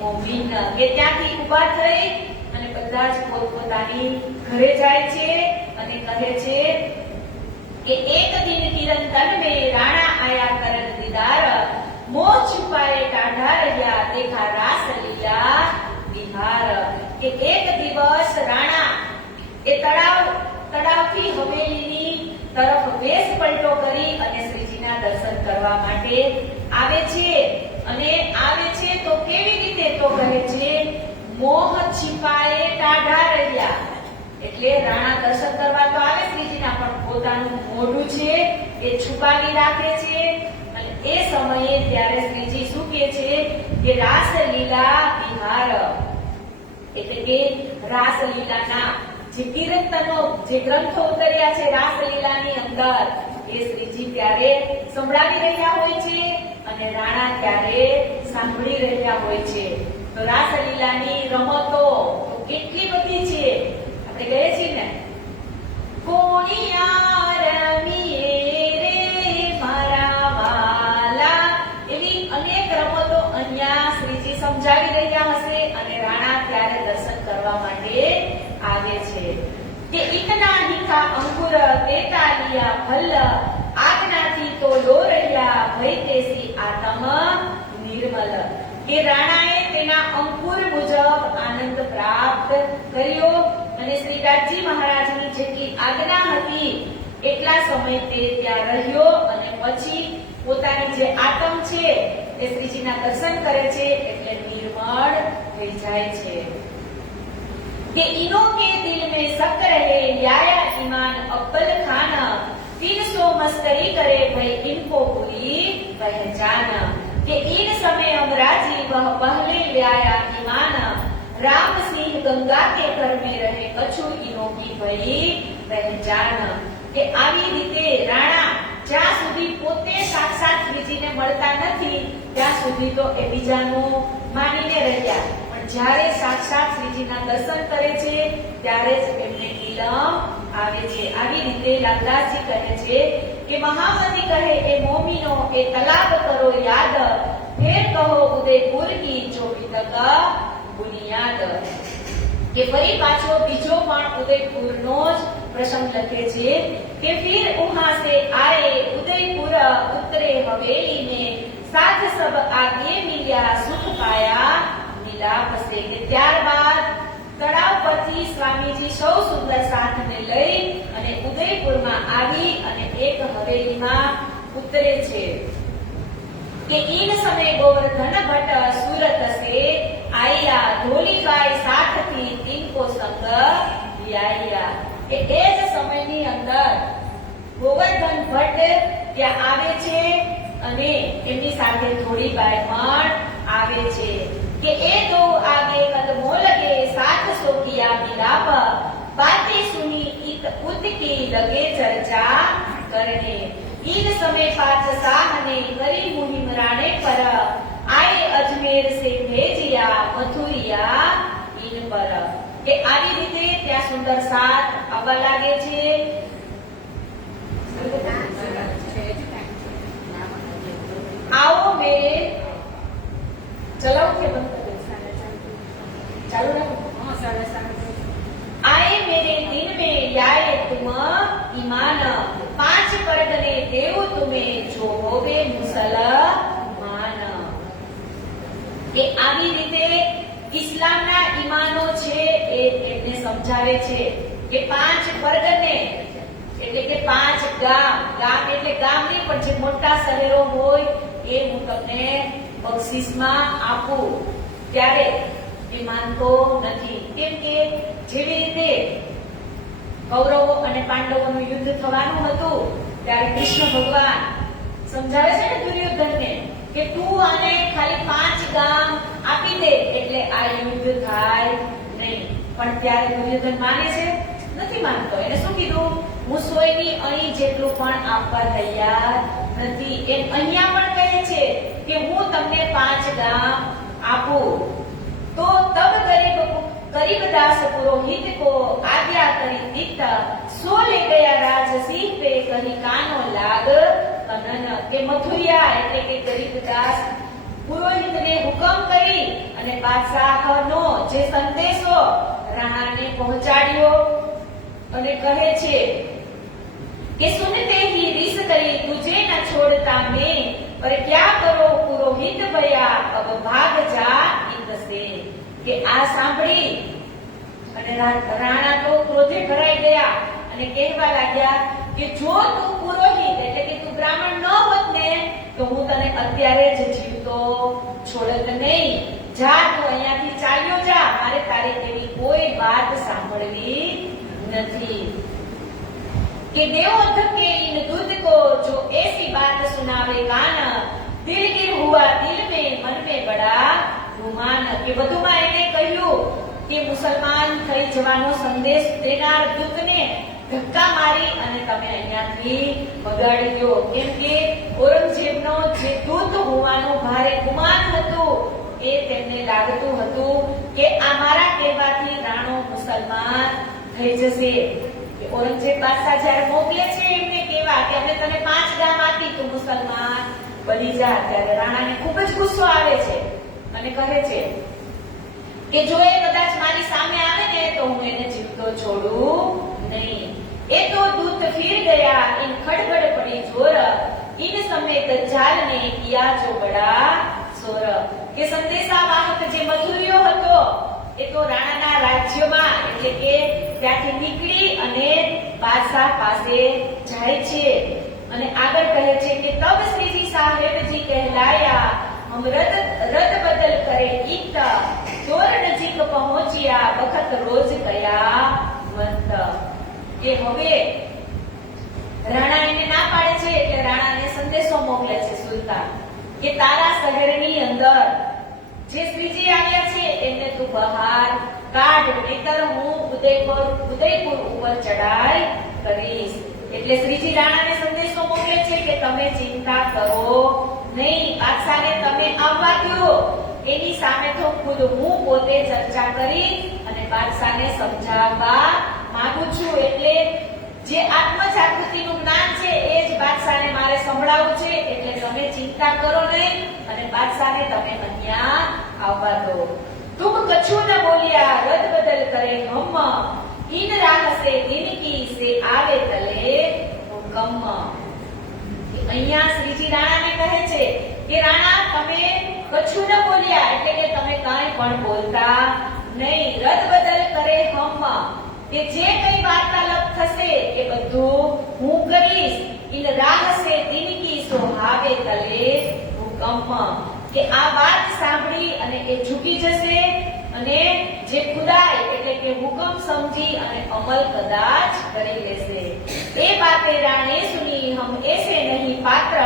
મોમિન. કે ત્યાંથી ઊભા થઈ અને બધા જ પોતપોતાની ઘરે જાય છે અને કહે છે કે એક દિન કિરણ તન में राणा आया करन दीदार, मोह छुपाए टाढ़ा રહ્યા देखा रास लीला विहार. કે એક દિવસ રાણા એ તળાવથી હવેલીની તરફ વેશ પલટો કરી અને શ્રીજીના દર્શન કરવા માટે આવે છે અને આવે છે તો કેવી રીતે તો કહે છે મોહ છિપાએ ટાઢા રહ્યા. એટલે રાણા દર્શન કરવા તો આવે શ્રીજીના પણ પોતાનું મોઢું છે એ છુપાવી રાખે છે અને એ સમયે ત્યારે શ્રીજી શું કહે છે કે રાસલીલા વિહાર એટલે કે રાસલીલાના જે કીર્તનો જે ગ્રંથો ઉતર્યા છે રાસલીલાની અંદર એ શ્રીજી ત્યારે સંભળાવી રહ્યા હોય છે અને રાણા ત્યારે સાંભળી રહ્યા હોય છે. તો રાસલીલાની રમતો કેટલી બધી છે આપણે કહીએ છીએ ને કોણિયા રમીએ રે મારા વાલા, એવી અનેક રમતો અહીંયા શ્રીજી સમજાવી રહ્યા હશે અને રાણા ત્યારે દર્શન કરવા માટે આવે છે. કે ઇતના હીખા અંકુર તેતા લિયા ફલ, આજ્ઞાથી તો લો રહ્યા ભય તેસી આતમ નિર્મલ. કે રાણાએ તેના અંકુર મુજબ આનંદ પ્રાપ્ત કર્યો અને શ્રી રાજી મહારાજની જેટલી આજ્ઞા હતી એટલા સમય તે ત્યાં રહ્યો અને પછી પોતાની જે આત્મ છે એ શ્રીજીના દર્શન કરે છે એટલે નિર્મળ થઈ જાય છે. કે ઇનો કે દિલ में शक रहे याया ईमान अब्बल खान, 300 मस्करी करे भाई इनको पूरी पहचान. के इन समय अमराजी वह पहले ल्याया ईमान, राम सिंह गंगा के घर में रहे कछु इनो की भई पहचान. કે આવી રીતે રાણા જ્યાં સુધી પોતે સાક્ષાત શ્રીજીને મળતા નથી ત્યાં સુધી તો એ બીજાનું માનીને રહ્યા પણ જ્યારે સાક્ષાત શ્રીજીના દર્શન કરે છે ત્યારે જ એમને ઇલમ આવે છે. આવી રીતે લાલદાસજી કહે છે કે મહામતી કહે એ મોમીનો એ તલાબ કરો યાદ, ફેર કહો ઉદયપુર की ચોકી તક બુનિયાદ. કે ફરી પાછો બીજો પણ ઉદયપુરનો જ प्रसंग लखे छे कि फिर वहां से आए उदयपुर उतरे हवेली में, साथ सब आगे मिल्या सुख पाया मिलाप से. ત્યારબાદ તળાવ પરથી સ્વામીજી સૌ સુંદર સાથને લઈ અને ઉદયપુરમાં આવી અને એક હવેલીમાં ઉતરે છે. કે इन समय गोवर्धन भट्ट सूरत से आया, धोली गाय साथ थी तिनको संग लिया. કે એ જ સમયની અંદર ગોવર્ધન ભટ્ટ ત્યાં આવે છે અને એમની સાથે થોડી ગાય પણ આવે છે. કે એ દો આગે કદમો લગે સાથ સો કિયા મિલાપ, बातें सुनी इत उद की लगे चर्चा करने. इन समय पातशाह ने करी मुहिम राणे पर, आए अजमेर से भेजिया मथुरिया इन पर. કે આવી રીતે ત્યાં સુંદર સાથ આવવા લાગે છે. आओ मेरे चलाओ के बंद कर चालू रखो. आए मेरे दिन में याए तुम ईमान, 5 परगने देव तुम्हें जो होवे मुसलमान. કે આવી રીતે ઇસ્લામના ઈમાનો છે એ એમને સમજાવે છે કે 5 પરગને એટલે કે 5 ગામ એટલે ગામ નહીં પણ જે મોટા શહેરો હોય એ હું તમને બક્ષિસમાં આપું ત્યારે એ માનતો નથી. કેમ કે જેવી રીતે કૌરવો અને પાંડવોનું યુદ્ધ થવાનું હતું ત્યારે કૃષ્ણ ભગવાન સમજાવે છે ને દુર્યોધનને કે તું આને ખાલી 5 ગામ આપી દે એટલે આ યુદ્ધ થાય નહીં. પણ ત્યારે દુર્યોધન માને છે? નથી માનતો. એને શું કીધું? હું સોયની અણી જેટલું પણ આપવા તૈયાર નથી. એ અહીંયા પણ કહે છે કે હું તમને 5 ગામ આપું. तो तब गरीबदास पुरोहित को आज्ञा करी दीत सो ले गया राजसी पे कहीं कानो लाग कनन के मथुरिया એટલે કે ગરીબદાસ પુરોહિતને હુકમ કરી અને બાદશાહનો જે સંદેશો રાણાને પહોંચાડ્યો અને કહે છે કે સુનતે ही रिस करी तुझे न छोड़ता मैं पर क्या करो पुरोहित भया अब भाग जा से કે આ સાંભળી અને રાણા તો ક્રોધે ભરાઈ ગયા અને કહેવા લાગ્યા કે જો તું પુરોહિત એટલે કે તું બ્રાહ્મણ ન હોત ને તો હું તને અત્યારે જ જીવતો છોડત નહીં. જા તું અહીંયાથી ચાલ્યો જા, મારે તારી તેવી કોઈ વાત સાંભળવી નથી. કે દેવો ધકે ઇન દૂધ કો જો ऐसी बात सुनावे कान दिल गिर हुआ दिल में मन में बड़ा ગુમાન. કે વધુમાં એને કહ્યું કે મુસલમાન થઈ જવાનો સંદેશ દેનાર દૂતને ધક્કા મારી અને તમે અહીંયાથી ભગાડી દો. કેમ કે ઔરંગઝેબનો જે દૂત હોવાનું ભારે ગુમાન હતું એ તેમને લાગતું હતું કે આ મારા કહેવાથી રાણો મુસલમાન થઈ જશે. કે ઔરંગઝેબ બાદશાહ જ્યારે મોકલે છે એમને કહેવા કે અમે તને 5 ગામ આપી તું મુસલમાન બની જા, ત્યારે રાણાને ખૂબ જ ગુસ્સો આવે છે અને કહે છે કે જો એ કદાચ મારી સામે આવે ને તો હું એને જીવતો છોડું નહીં. એ તો દૂત ફિર ગયા ઇન ખડબડ પડી જોર ઇન સમેત દજ્જાલ ને કિયા જો બડા સોર. કે સંદેશાવાહક જે મથુરિયો હતો એ તો રાણાના રાજ્યમાં એટલે કે ત્યાંથી નીકળી અને બાદશાહ પાસે જાય છે અને આગળ કહે છે કે તબ શ્રીજી સાહેબજી કહેલાયા हम रद बदल करे कीता तोर नजीक पहुंचिया वखत रोज कया મંત. કે હવે રાણા એને ના પાડે છે એટલે રાણાને સંદેશો મોકલે છે સુલતાન કે તારા શહેરની અંદર જે શ્રીજી આવ્યા છે એમને તું બહાર કાઢ, નહીતર હું ઉદયપુર ઉપર ચડાઈ કરીશ. એટલે શ્રીજી રાણાને સંદેશો મોકલે છે કે તમે ચિંતા કરો નહીં, બાદશાહને તમે આવવા દો. એની સામે તો ખુદ હું પોતે ચર્ચા કરી અને બાદશાહને સમજાવવા માંગુ છું. એટલે જે આત્મજાગૃતિનું જ્ઞાન છે એ જ બાદશાહને મારે સંભળાવવું છે. એટલે તમે ચિંતા કરો નહીં અને બાદશાહને તમે અહીંયા આવવા દો. તુમ કછું ન બોલ્યા રદ બદલ કરે હમ ઇન રાહ સે દિન કી સે આવે તલે હુકમ. અહીંયા શ્રીજી રાણાને કહે છે કે રાણા તમે કછું ન બોલ્યા એટલે કે તમે કાંઈ પણ બોલતા નહીં. રદ બદલ કરે હમ કે જે કઈ વાર્તાલાપ થશે એ બધું હું કરીશ. ઇન રાહ સે દિન કી સોહાવે તલે હુકમ. કે આ વાત સાંભળી અને એ ઝૂકી જશે અને જે ખુદાઈ એટલે કે હુકમ સમજી અને અમલ કદાચ કરી લેશે. એ બાતે રાણે સુની હમ એસે નહીં પાત્ર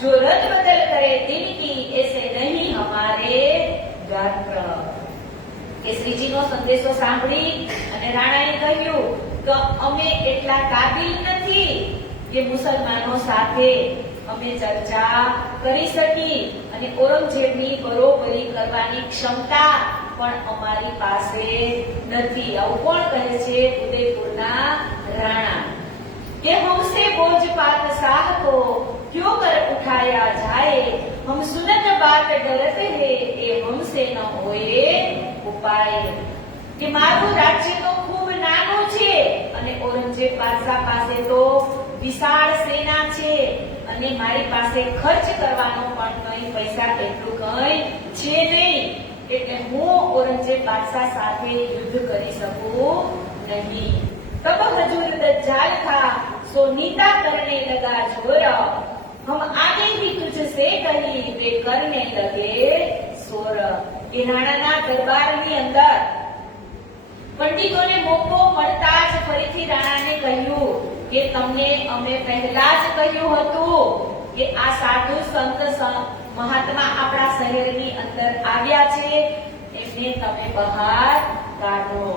જો રદ બદલ કરે દિન કી એસે નહીં હમારે ગાત્ર. કે શ્રીજીનો સંદેશો સાંભળી અને રાણાએ કહ્યું કે અમે એટલા કાબિલ નથી કે મુસલમાનો સાથે અમે ચર્ચા કરી શકી અને ઔરંગઝેબની બરોબરી કરવાની ક્ષમતા પણ અમારી પાસે નથી. આવું કોણ કહે છે? ઉદયપુરના રાણા. કે હમસે બોજ પાત સાહ કો ક્યો કર ઉઠાયા જાય હમ સુનત બાત ડરતે હે એ હમસે ન હોએ ઉપાય. કે મારું રાજ્ય તો ખૂબ નાનું છે અને ઔરંગઝેબ બાદશાહ પાસે તો વિશાળ સેના છે અને મારી પાસે ખર્ચ કરવાનો પણ કંઈ પૈસા એટલું કંઈ છે નહીં, એટલે હું ઔરંગઝેબ બાદશાહ સાથે યુદ્ધ કરી શકું नहीं। तब हजूर दज्जाल था सो नीता करने लगा जोर, हम आगे ही तुझसे कही वे करने लगे सोर। એ રાણાના દરબારની અંદર પંડિતોને મોકો મળતા જ ફરીથી રાણાને કહ્યું કે તમને અમે પહેલા જ કહ્યું હતું કે આ સાધુ સંત મહાત્મા આપણા શહેરની અંદર આવ્યા છે, એમને તમે બહાર કાઢો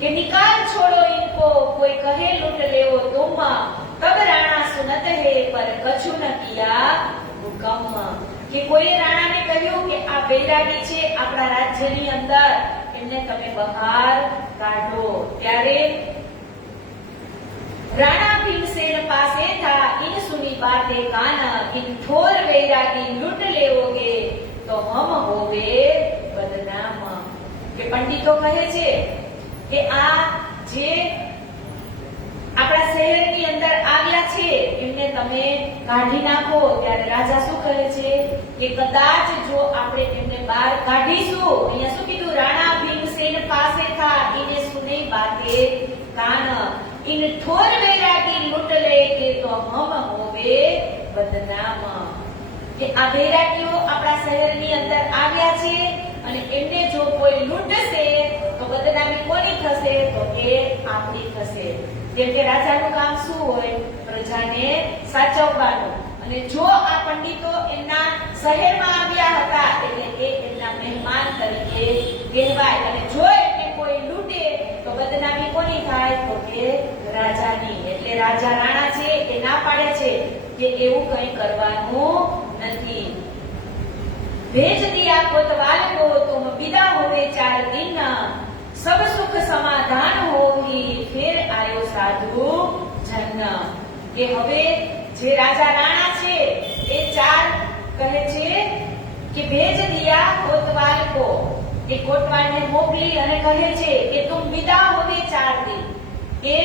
કે નિકાલ છોડો इनको, कोई कहे लूट लेओ तुम, तब राणा सुनत है पर कछु न किया हुकम। કે કોઈ રાણાને કહ્યું કે આ બૈરાગી છે આપણા રાજ્યની અંદર, એમને તમે બહાર કાઢો। ત્યારે રાણા ભીમસેન પાસે था इन सुनी बातें कान, इन ठोर बैरागी लूट लेओगे तो हम होवे बदनाम। કે પંડિતો કહે છે કે આ જે આપણા શહેરની અંદર આવ્યા છે એમને તમે કાઢી નાખો। ત્યારે રાજા શું કહે છે કે કદાચ જો આપણે એમને બહાર કાઢીશું, અહીંયા શું કીધું, રાણા ભીમસેન પાસે था इने सुने बातें कान, इन ठोर बैरागी लूट लेगे तो हम होवे बदनाम। કે આ बैरागीઓ આપણા શહેરની અંદર આવ્યા છે અને એમને જો કોઈ લૂંટશે તો બદનામી કોની થશે, તો એ આપણી થશે। જેમ કે રાજાનું કામ શું હોય, પ્રજાને સાચવવાનું, અને જો આ પંડિતો એમના શહેરમાં આવ્યા હતા એટલે એ એમના મહેમાન તરીકે કહેવાય, અને જો એમને કોઈ લૂંટે તો બદનામી કોની થાય, તો કે રાજાની। એટલે રાજા રાણા છે એ ના પાડે છે કે એવું કંઈ કરવાનું નથી। भेज दिया कोतवाल को तुम विदा हुए 4 दिन, सब सुख समाधान होगी फिर आयो साधु जन। કે હવે જે રાજા રાણા છે એ 4 કહે છે કે ભેજ દિયા કોતવાલ કો, એ કોતવાલને મોકલી અને કહે છે કે તુમ વિદા હોવે 4 दिन, કે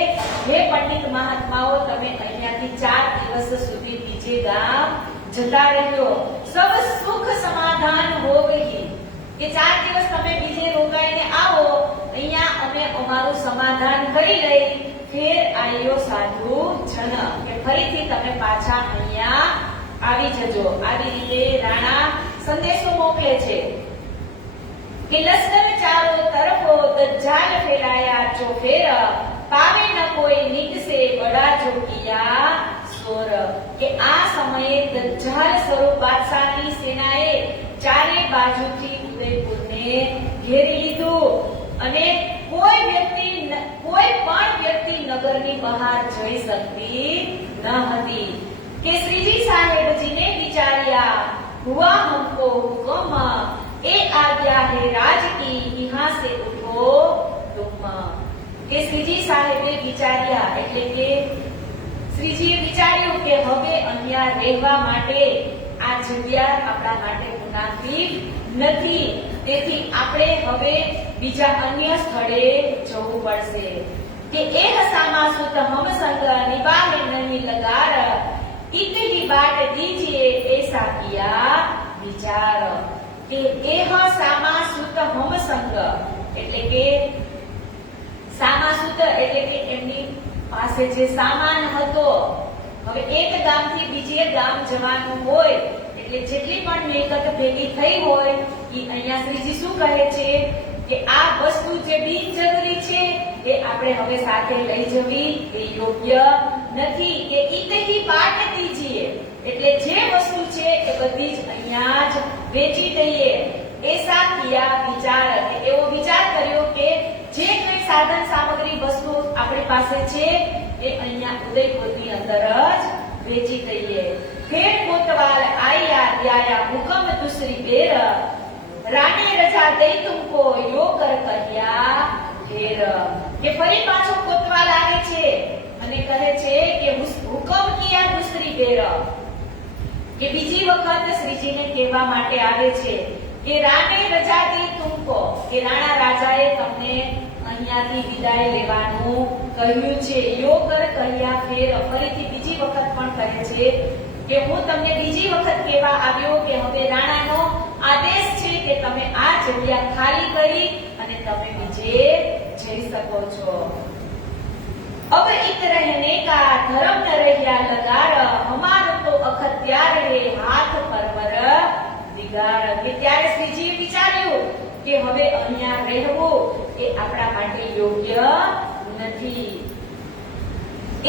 હે પંડિત મહાત્માઓ તમે અહીંયાથી 4 દિવસ સુધી બીજે ગામ જતા રહ્યો। सब सुख समाधान हो गई, કે 4 દિવસ તમે બીજે રોકાઈને આવો, અહીંયા અમે અમારું સમાધાન કરી લઈ, ફેર આયો સાધુ જન, કે ફરીથી તમે પાછા અહીંયા આવી જજો। આવી રીતે રાણા સંદેશો મોકલે છે કે લશ્કર ચારો તરફો દજ્જાલ ફેલાયા જો ફેર, પાવે ન કોઈ નીક સે બડા જો કિયા સોર। કે આ સમયે દજ્જાલ સ્વરૂપ બાદશાહની સેનાએ ચારે બાજુથી ઉદયપુરને ઘેરી લીધું અને કોઈ પણ વ્યક્તિ નગરની બહાર જઈ શકતી ન હતી। કે શ્રીજી સાહેબજીને વિચાર્યા હુઆ હમકો હુકમ, એ આજ્ઞા હે રાજ કી यहाँ से उठो तुम। કે શ્રીજી સાહેબે વિચાર્યા એટલે કે શ્રીજીએ વિચાર્યું કે હવે અહીંયા રહેવા માટે આ જગ્યા આપણા માટે મુનાફિક નથી, તેથી આપણે હવે બીજા અન્ય સ્થળે જવું પડશે। કે એ હસામા સુત હમ સંગ નિભાવે નહીં લગાર, ઇક ही बाट दीजिए ऐसा किया विचार। કે એ હસામા સુત હમ સંગ એટલે કે સામાસુત એટલે કે એમની પાસે જે સામાન હતો, હવે એક ગામથી બીજે ગામ જવાનું હોય એટલે જેટલી પણ મિલકત ભેગી થઈ હોય એ અહીંયા શ્રીજી શું કહે છે કે આ વસ્તુ જે બિનજરૂરી છે એ આપણે હવે સાથે લઈ જવી એ યોગ્ય નથી। કે ઇતહી બાટ દીજીએ એટલે જે વસ્તુ છે એ બધી જ અહીંયા જ વેચી દઈએ। એસા કિયા વિચાર, એવો વિચાર કર્યો કે જે કંઈ સાધન સામગ્રી વસ્તુ આપણી પાસે છે એ અહીંયા ઉદયપુરની અંદર જ વેચી દઈએ। ફેર કોતવાલ આયા દ્યાયા હુકમ દૂસરી બેર, રાને રજા દઈ તુમકો યો કર કહ્યા ફેર। કે ફરી પાછો કોતવાલ આવે છે અને કહે છે કે હુકમ કિયા દૂસરી બેર, કે બીજી વખત શ્રીજીને કહેવા માટે આવે છે કે રાને રજા દી તુમકો, કે રાણા રાજાએ તમને અહીંયાથી વિદાય લેવાનું કહ્યું છે. યો કર કહ્યા ફેર, ફરીથી બીજી વખત પણ કહે છે કે હું તમને બીજી વખત કહેવા આવ્યો કે હવે રાણાનો આદેશ છે કે તમે આ જગ્યા ખાલી કરી અને તમે બીજે જઈ શકો છો. अब इत रहने का धर्म न रहिया लगार, हमारो तो अखत्यार है हाथ परवर बिगाड़. કે ત્યારે શ્રીજીએ વિચાર્યું કે હવે અહીંયા રહેવું એ આપણા માટે યોગ્ય નથી.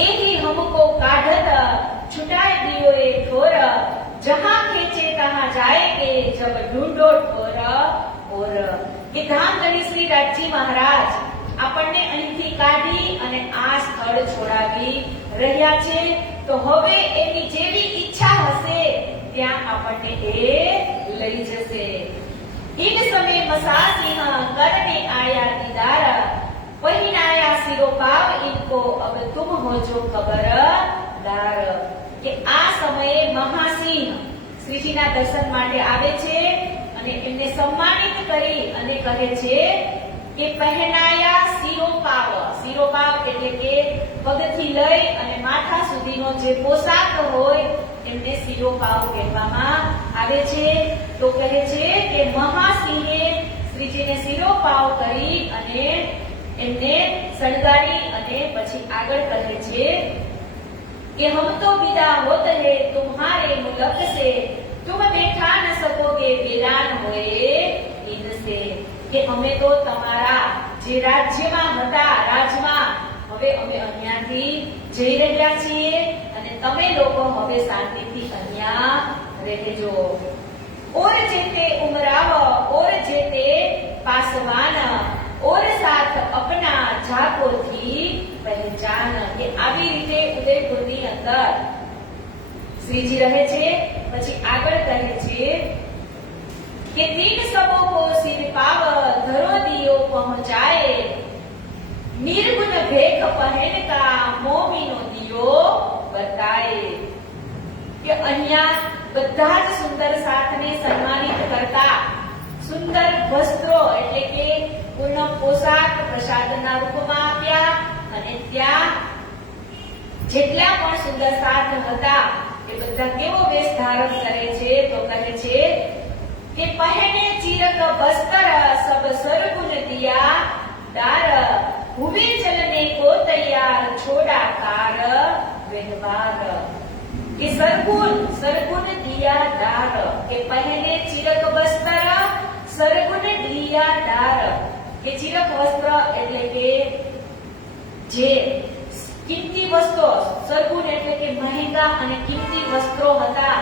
एही हमको काढ़त छुटाए दियो ए ठोर, जहां खेचे तहां जाएंगे जब ढूंढो ठोर और. કે ધામ ધણી શ્રી રાજજી મહારાજ આપણને અહીંથી કાઢી અને આ સ્થળ છોડાવી રહ્યા છે, તો હવે એની જેવી ઈચ્છા હશે ત્યાં આપણને એ લઈ જશે. इन समय मसा सिंह करने आया दीदार, पहिनाया सिरोपाव इनको अब तुम हो जो खबरदार. કે આ સમયે મહાસિંહ શ્રીજીના દર્શન માટે આવે છે અને એમને સન્માનિત કરી અને કહે છે કે પહેનાયા સિરોપાવ. સિરોપાવ એટલે કે પગથી લઈ અને માથા સુધીનો જે પોશાક હોય એમને સિરોપાવ કહેવામાં આવે છે. તો કહે છે કે મહાસિંહે શ્રીજીને સિરોપાવ કરી અને એમને સળગાડી અને પછી આગળ કહે છે कि हम तो विदा होते हैं तुम्हारे मुल्क से, तुम बैठा न सकोगे वीरान होए इनसे. કે અમે તો તમારા જે રાજ્યમાં હતા રાજમાં હવે અમે અહીંયાથી જઈ રહ્યા છીએ અને તમે લોકો હવે શાંતિથી અહીંયા રહેજો. और जेते उमराव और जेते पासवान और साथ अपना जाको थी पहचान. કે આવી રીતે ઉદયપુરની અંદર શ્રીજી રહે છે. પછી આગળ કહે છે કે तीन सबों को सिर पाव धरो दियो पहुंचाए, निर्गुण भेख पहन का मोमिनो दियो बताए. કે અહીંયા બધા જ સુંદર સાથને સન્માનિત કરતા સુંદર વસ્ત્રો એટલે કે પૂર્ણ પોશાક પ્રસાદના રૂપમાં આપ્યા અને ત્યાં જેટલા પણ સુંદર સાથ હતા એ બધા કેવો વેશ ધારણ કરે છે તો કહે છે કે પહેને ચિરક બસ્તર સબ સરગુન દિયા દાર, હુવે ચલને કો તૈયાર છોડા કાર વ્યવહાર. કે સરગુન દિયા દાર કે પહેને ચિરક બસ્તર સરગુન દિયા દાર. કે ચિરક વસ્ત્ર એટલે કે જે કિંમતી વસ્ત્રો, સરગુન એટલે કે મહેંગા અને કિંમતી વસ્ત્રો હતા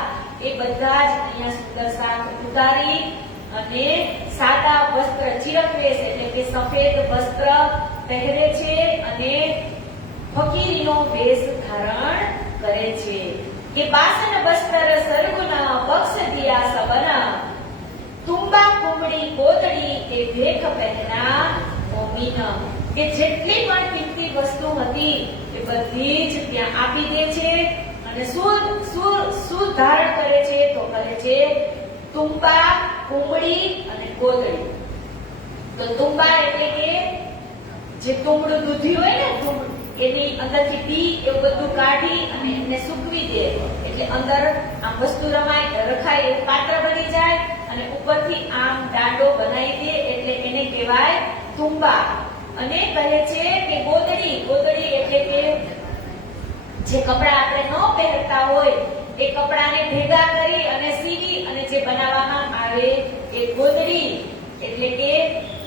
એ બધા જ અહીંયા સુંદર સાથ ઉતારી અને સાદા વસ્ત્ર ચિરક વેશ એટલે કે સફેદ વસ્ત્ર પહેરે છે અને ફકીરીનો વેશ ધારણ કરે છે. કે બાસન વસ્ત્ર સરગુન બક્ષ દિયા સબન, તુંબા કુમડી કોતડી એ ભેખ પહેના મોમીન. કે જેટલી પણ કિંમતી વસ્તુ હતી એ બધી જ ત્યાં આપી દે છે અને શું ધારણ કરે છે તો કહે છે તુંબા કુમડી અને કોતડી. તો તુંબા એટલે કે જે તુંબડું દૂધી હોય ને એની અંદરથી ટી એવું બધું કાઢી અને એને સૂકવી દે એટલે અંદર આમ વસ્તુ રખાય એવું પાત્ર બની જાય અને ઉપરથી આમ દાંડો બનાવી દે એટલે એને કહેવાય તુંબા. અને કહે છે કે ગોદડી એટલે કે જે કપડા આપણે ન પહેરતા હોય એ કપડાને ભેગા કરી અને સીવી અને જે બનાવવામાં આવે એ ગોદડી એટલે કે,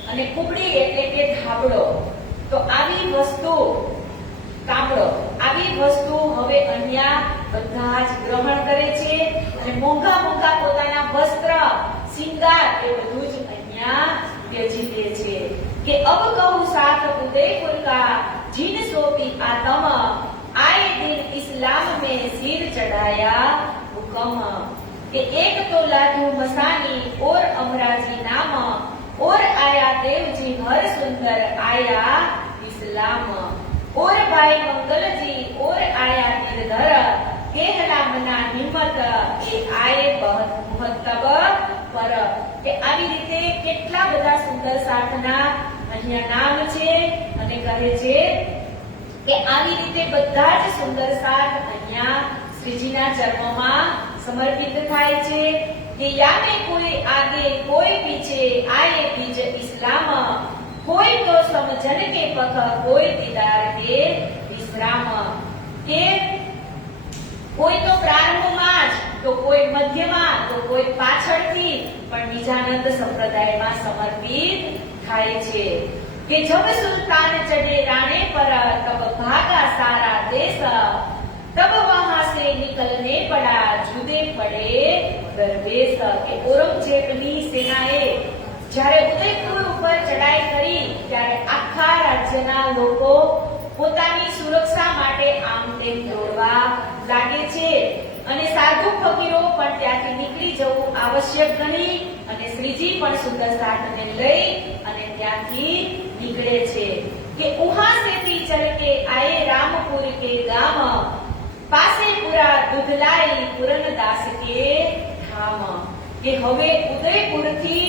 અને કુબડી એટલે કે ધાબળો. તો આવી વસ્તુ કાપડો આવી વસ્તુ હવે અહીંયા બધા જ ગ્રહણ કરે છે અને મોંઘા પોતાના વસ્ત્ર સિંગાર એ બધું જ અહીંયા ત્યજી દે છે. કે અબ કહું સાથ ઉદયપુર કા જીન સોપી આતમ, आए दिन इस्लाम में सिर चढ़ाया हुक्म. कि एक तो लाधू मसानी और अमराजी नाम, और आया देव जी हर सुंदर आया इस्लाम. और भाई मंगल जी और आया निर्धर, कहला मना हिम्मत એ આએ મહત્તબ પર. કે આવી રીતે કેટલા બધા સુંદર સાથના અહીંયા નામ છે અને કહે છે કે આવી રીતે બધા જ સુંદર સાથ અહીંયા શ્રીજીના ચરણોમાં સમર્પિત થાય છે કે યામે કોઈ આગે કોઈ પીછે આયે બીજ ઇસ્લામ કોઈ તો સમજન કે પખ કોઈ દીદાર કે વિશ્રામ કે કોઈ તો પ્રારંભમાં જ તો કોઈ મધ્યમાં તો કોઈ પાછળથી પણ નિજાનંદ સંપ્રદાયમાં સમર્પિત થાય છે કે જબ સુલ્તાન ચढ़े राणे पर तब भागा सारा देश तब वहां से निकलने पड़ा जुदे पड़े दरवेश કે ઔરંગઝેબની સેનાએ જ્યારે ઉદયપુર ઉપર ચડાઈ કરી ત્યારે આખા રાજ્યના લોકો પોતાની સુરક્ષા માટે આમ તેમ દોડવા લાગે છે અને સાધુ ફકીરો પણ ત્યાંથી નીકળી જવું આવશ્યક ગણી અને શ્રીજી પણ સુંદર સાથને લઈ અને ત્યાંથી निकले छे के उहा से भी चल के आए रामपुर के गाम पासे पूरा दुधलाई पुरनदास के धाम के हवे उदयपुर थी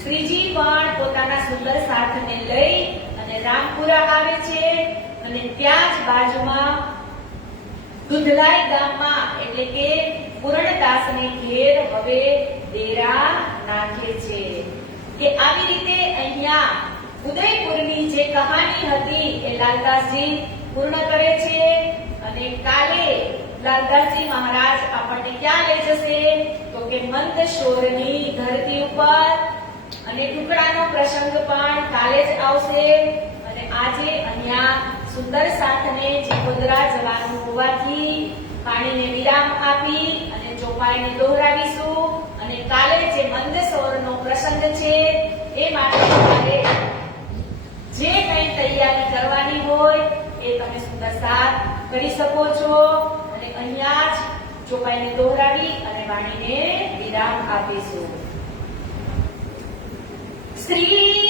श्रीजी पण પોતાના સુંદર સાથને લઈ અને રામપુરા આવે છે અને ત્યાં જ બાજુમાં દુધલાઈ ગામમાં એટલે કે પુરણદાસને ઘેર હવે ડેરા નાખે છે કે આવી રીતે અહીંયા ઉદયપુરની જે કહાની હતી એ લાલદાસજી પૂર્ણ કરે છે અને કાલે લાલદાસજી મહારાજ આપણને ક્યાં લઈ જશે તો કે મંદસૌરની ધરતી ઉપર અને ટુકડાનો પ્રસંગ પણ કાલે જ આવશે અને આજે અહીંયા સુંદર સાથને જીવોદરા જવાનું હોવાથી પાણીને વિરામ આપી અને ચોપાઈને દોહરાવીશું અને કાલે જે મંદસૌરનો પ્રસંગ છે એ માટે તમારે જે કંઈ તૈયારી કરવાની હોય એ તમે સુંદર સાથ કરી શકો છો અને અહીંયા જ ચોપાઈને દોહરાવી અને વાણીને વિરામ આપીશું. શ્રી